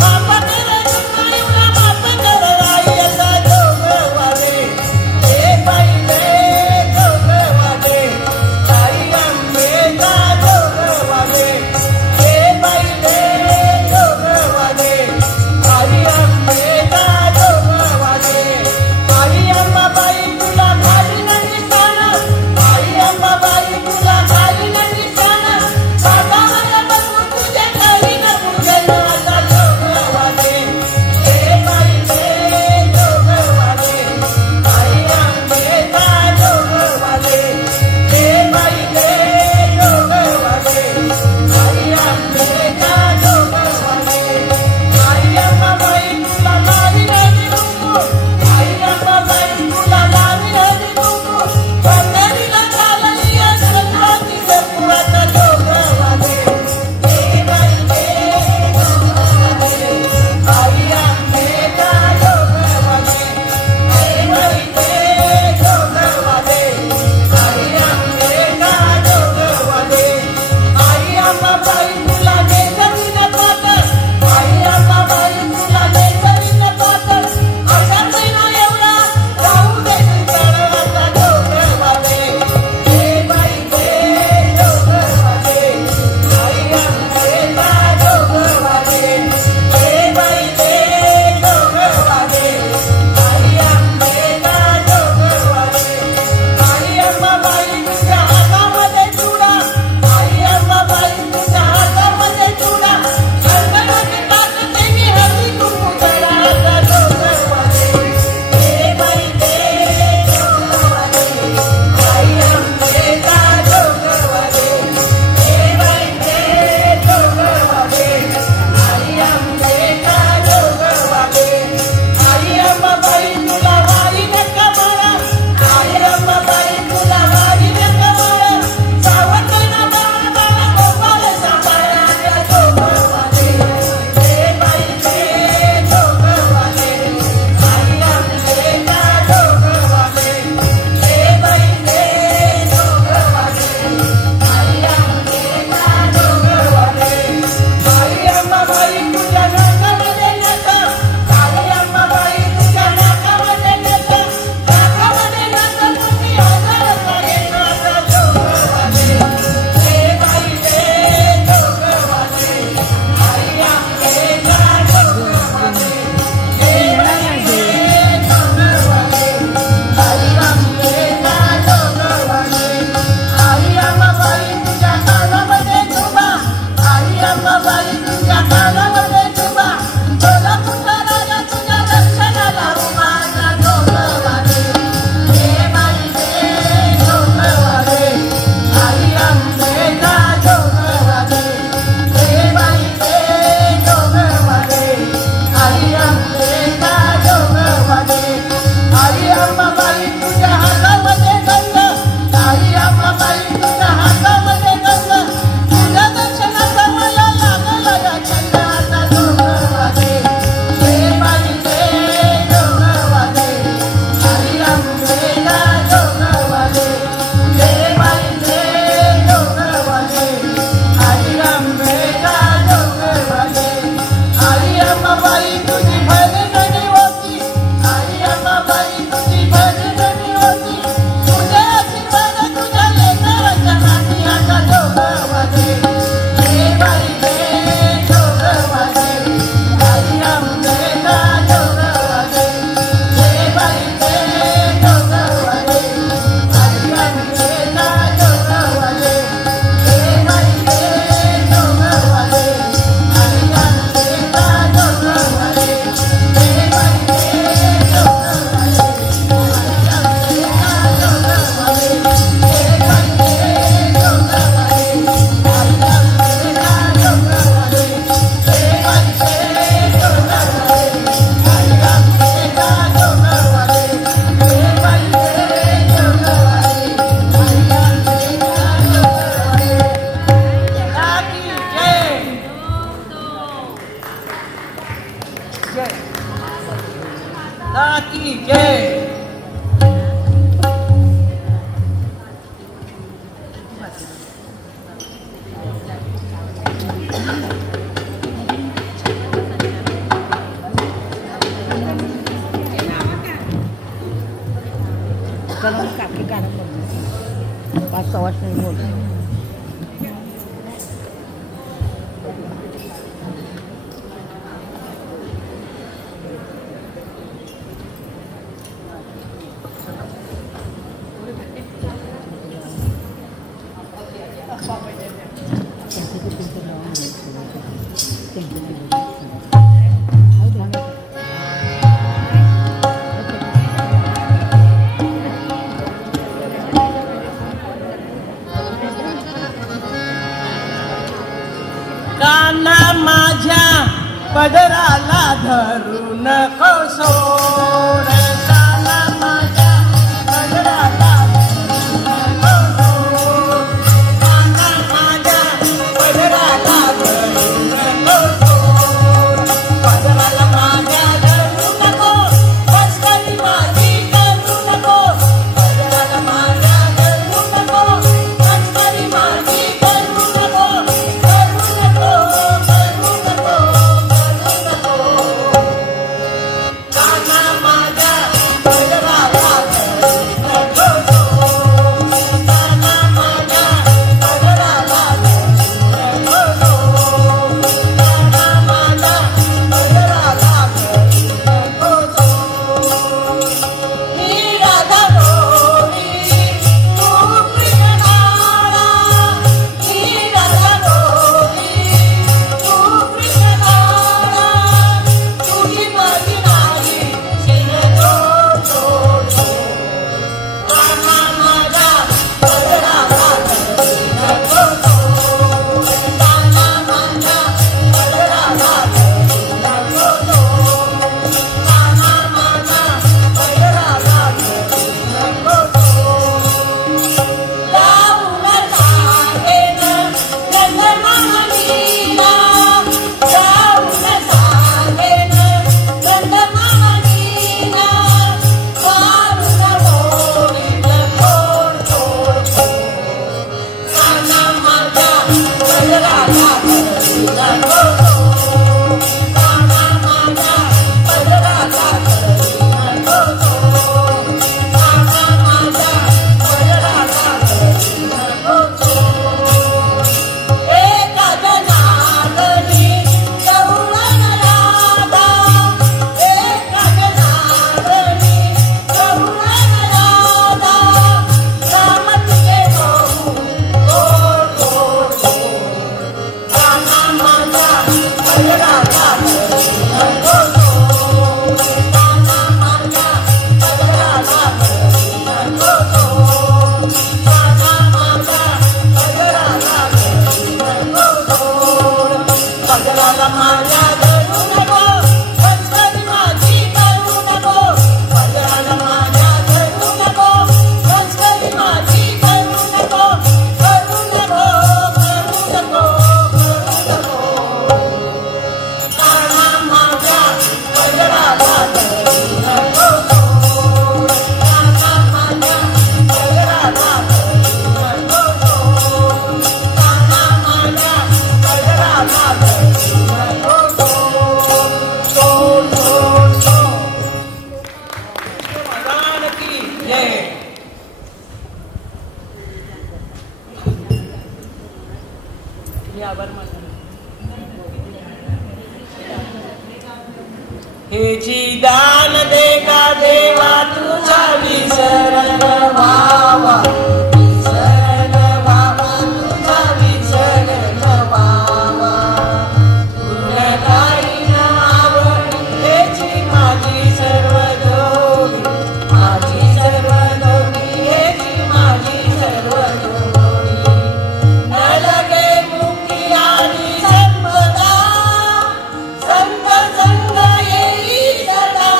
बाप तेरे बाप कर आई असा जोग वागे दे बाई दे की जय. काकी काढत 5-6 वर्ष बोलतो. काना माझ्या पदराला धरून कोसोर. काना माझ्या पदराला धरून कोसोर. काना माझ्या पदराला धरून कोसोर. पदराला माझ्या धरू नको, मस्करी माझी करू नको. पदराला माझ्या धरू नको, मस्करी माझी करू नको. काना माझ्या पदराला हेची दान दे का देवा तुझा विसरण व्हावा, विसरण व्हावा तुझा विसरण व्हावा. तुला काही आवड हेची माझी सर्व दोरी, माझी सर्व दोरी हेची माझी सर्व दोरी. न लगे मुक्ती आणि संपदा, संत संग येई सदा,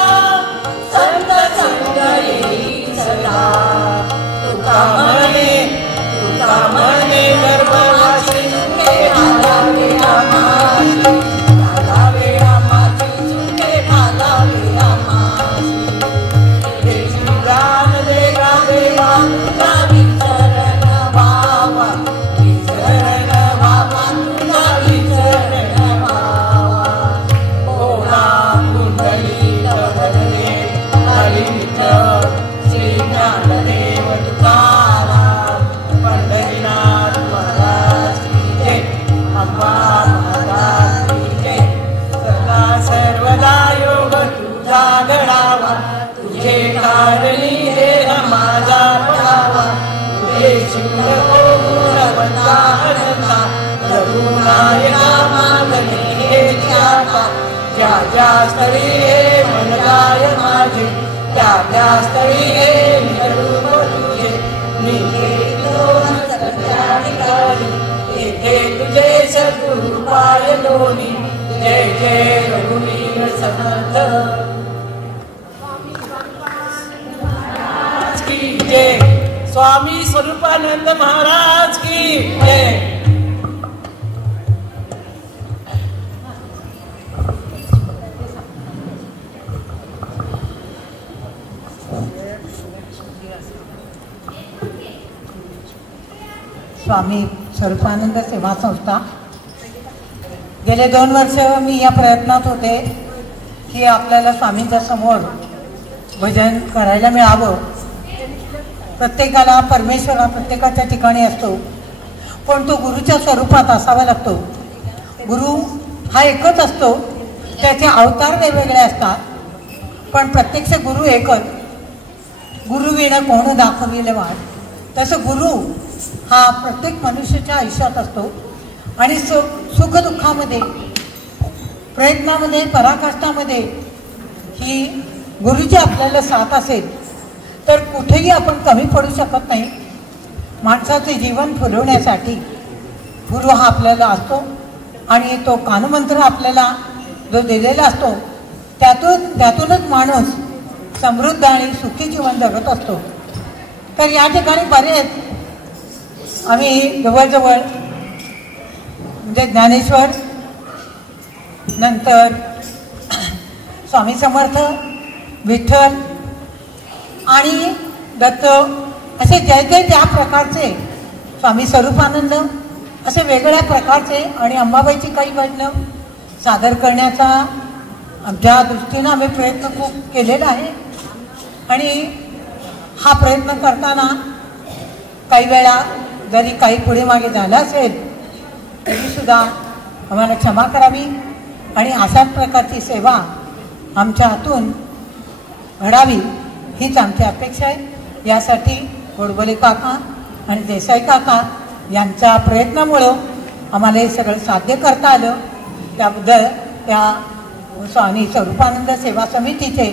संत संग येई सदा. तुका ज्या स्थळी हे मन जाय माझे त्या स्थळी हे निरूप तुझे मी गेलो सत्या ठिकाणी येथे तुझे सद्गुरु पाय लोणी जय जय रघुवीर समर्थ की जय स्वामी स्वरूपानंद महाराज की जय. स्वामी स्वरूपानंद सेवा संस्था गेले 2 वर्ष मी या प्रयत्नात होते की आपल्याला स्वामींच्या समोर भजन करायला मिळावं. प्रत्येकाला परमेश्वर हा प्रत्येकाच्या ठिकाणी असतो, पण तो गुरुच्या स्वरूपात असावा लागतो. गुरु हा एकच असतो, त्याचे अवतार वेगवेगळे असतात, पण प्रत्यक्ष गुरु एकच. गुरु विण कोण दाखविले वाट. तसं गुरु हा प्रत्येक मनुष्याच्या आयुष्यात असतो आणि सुखदुःखामध्ये, प्रयत्नामध्ये, पराकाष्ठामध्ये ही गुरुची आपल्याला साथ असेल तर कुठेही आपण कमी पडू शकत नाही. माणसाचे जीवन फुलवण्यासाठी गुरु हा आपल्याला असतो आणि तो कानमंत्र आपल्याला जो दिलेला असतो त्यातूनच माणूस समृद्ध आणि सुखी जीवन जगत असतो. तर या ठिकाणी बरेच आम्ही जवळजवळ म्हणजे ज्ञानेश्वर, नंतर स्वामी समर्थ, विठ्ठल आणि दत्त असे जय जय त्या प्रकारचे, स्वामी स्वरूपानंद असे वेगळ्या प्रकारचे आणि अंबाबाईची काही भजनं सादर करण्याचा आमच्या दृष्टीनं आम्ही प्रयत्न खूप केलेला आहे. आणि हा प्रयत्न करताना काही वेळा जरी काही पुढे मागे झालं असेल तरीसुद्धा आम्हाला क्षमा करावी आणि अशाच प्रकारची सेवा आमच्या हातून घडावी हीच आमची अपेक्षा आहे. यासाठी गोडबोले काका आणि देसाई काका यांच्या प्रयत्नामुळं आम्हाला हे सगळं साध्य करता आलं. त्याबद्दल त्या स्वामी स्वरूपानंद सेवा समितीचे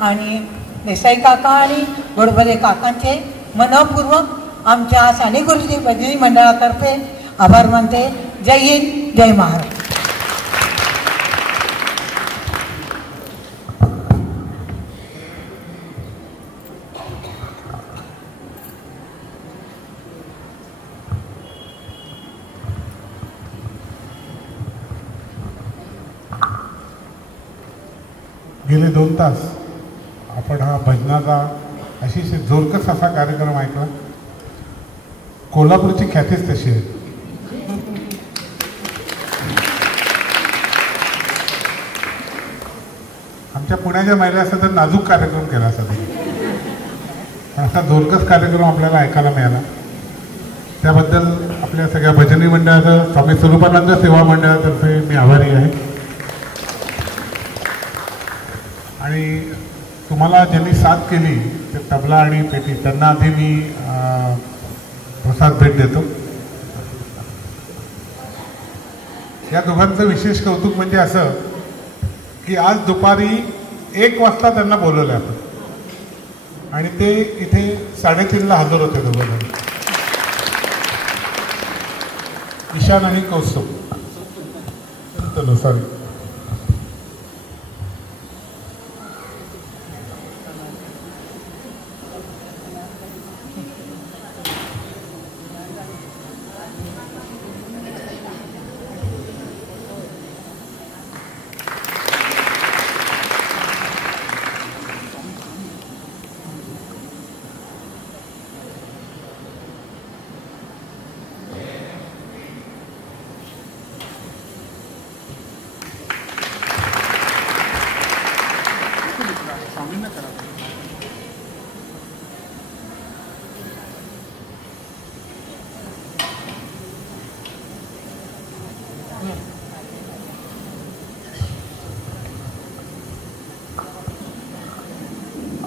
आणि देसाई काका आणि गोडबोले काकांचे मनःपूर्वक आमच्या साने गुरुजी भजनी मंडळातर्फे आभार मानते. जय हिंद, जय महाराष्ट्र. गेले 2 तास आपण हा भजनाचा अतिशय जोरकस असा कार्यक्रम ऐकला. कोल्हापूरची ख्यातीच तशी आहे. आमच्या पुण्याच्या महिला असं तर नाजूक कार्यक्रम केला असता, पण असा जोरकस कार्यक्रम आपल्याला ऐकायला मिळाला. त्याबद्दल आपल्या सगळ्या भजनी मंडळाचं, स्वामी स्वरूपानंद सेवा मंडळातर्फे मी आभारी आहे. आणि तुम्हाला ज्यांनी साथ केली ते तबला आणि पेटी, त्यांना आधी मी प्रसाद भेट देतो. या दोघांचं विशेष कौतुक म्हणजे असं की आज दुपारी 1 वाजता त्यांना बोलवलं आपण आणि ते इथे 3:30ला हजर होते दोघं. ईशान आणि कौस्तुभ, सॉरी.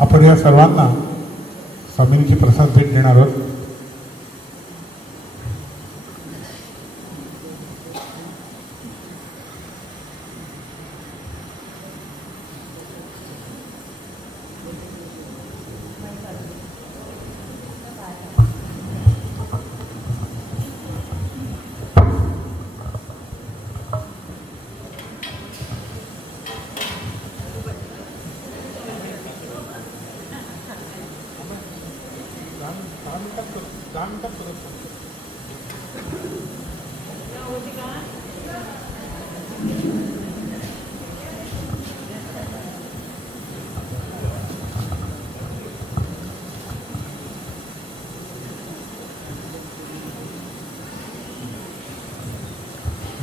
आपण या सर्वांना स्वामींची प्रसाद भेट देणार आहोत. 10 मिनिटात करू.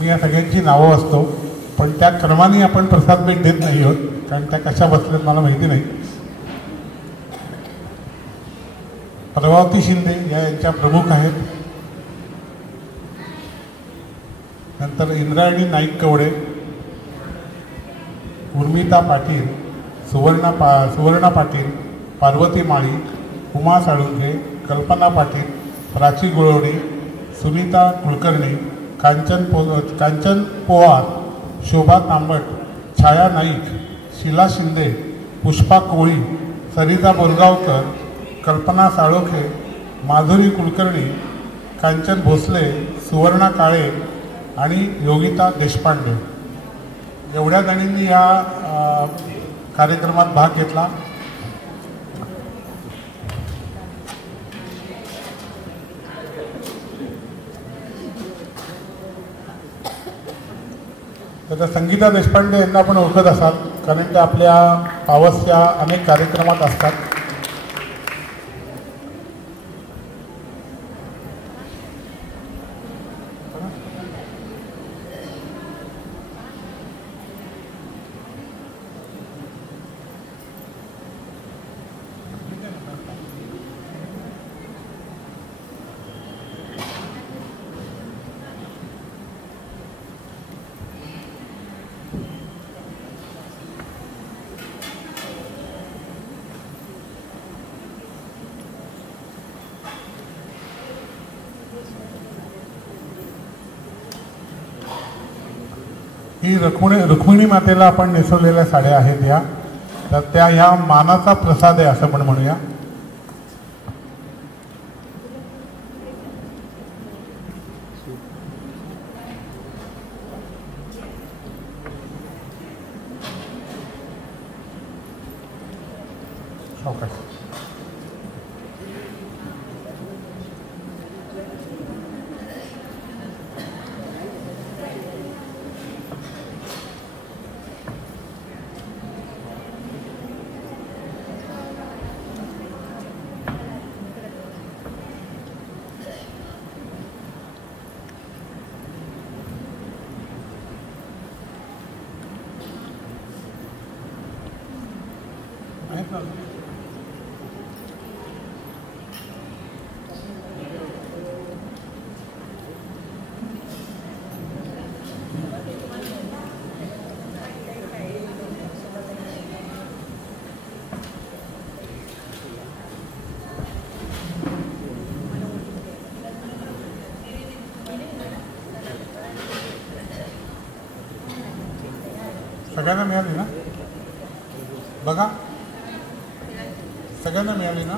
मी या सगळ्यांची नावं वाचतो, पण त्या क्रमाने आपण प्रसाद भेट देत नाही आहोत, कारण त्या कशा बसल्यात मला माहिती नाही. प्रभावती शिंदे या यांच्या प्रमुख आहेत. नंतर इंद्रायणी नाईक कवडे, उर्मिता पाटील, सुवर्णा पाटील, पार्वती माळी, उमा साळुंखे, कल्पना पाटील, प्राची गुळवणी, सुनीता कुलकर्णी, कांचन पोवार, शोभा तांबट, छाया नाईक, शीला शिंदे, पुष्पा कोळी, सरिता बोरगावकर, कल्पना साळोखे, माधुरी कुलकर्णी, कांचन भोसले, सुवर्णा काळे आणि योगिता देशपांडे एवढ्या जणींनी या कार्यक्रमात भाग घेतला. तर संगीता देशपांडे यांना आपण ओळखत असाल, कारण ते आपल्या पावसच्या अनेक कार्यक्रमात असतात. ही रुक्मिणी मातेला आपण नेसवलेल्या साड्या आहेत या, तर त्या ह्या मानाचा प्रसाद आहे असं पण म्हणूया. सगळ्यांना मिळाली ना? बघा, सगळ्यांना मिळाली ना?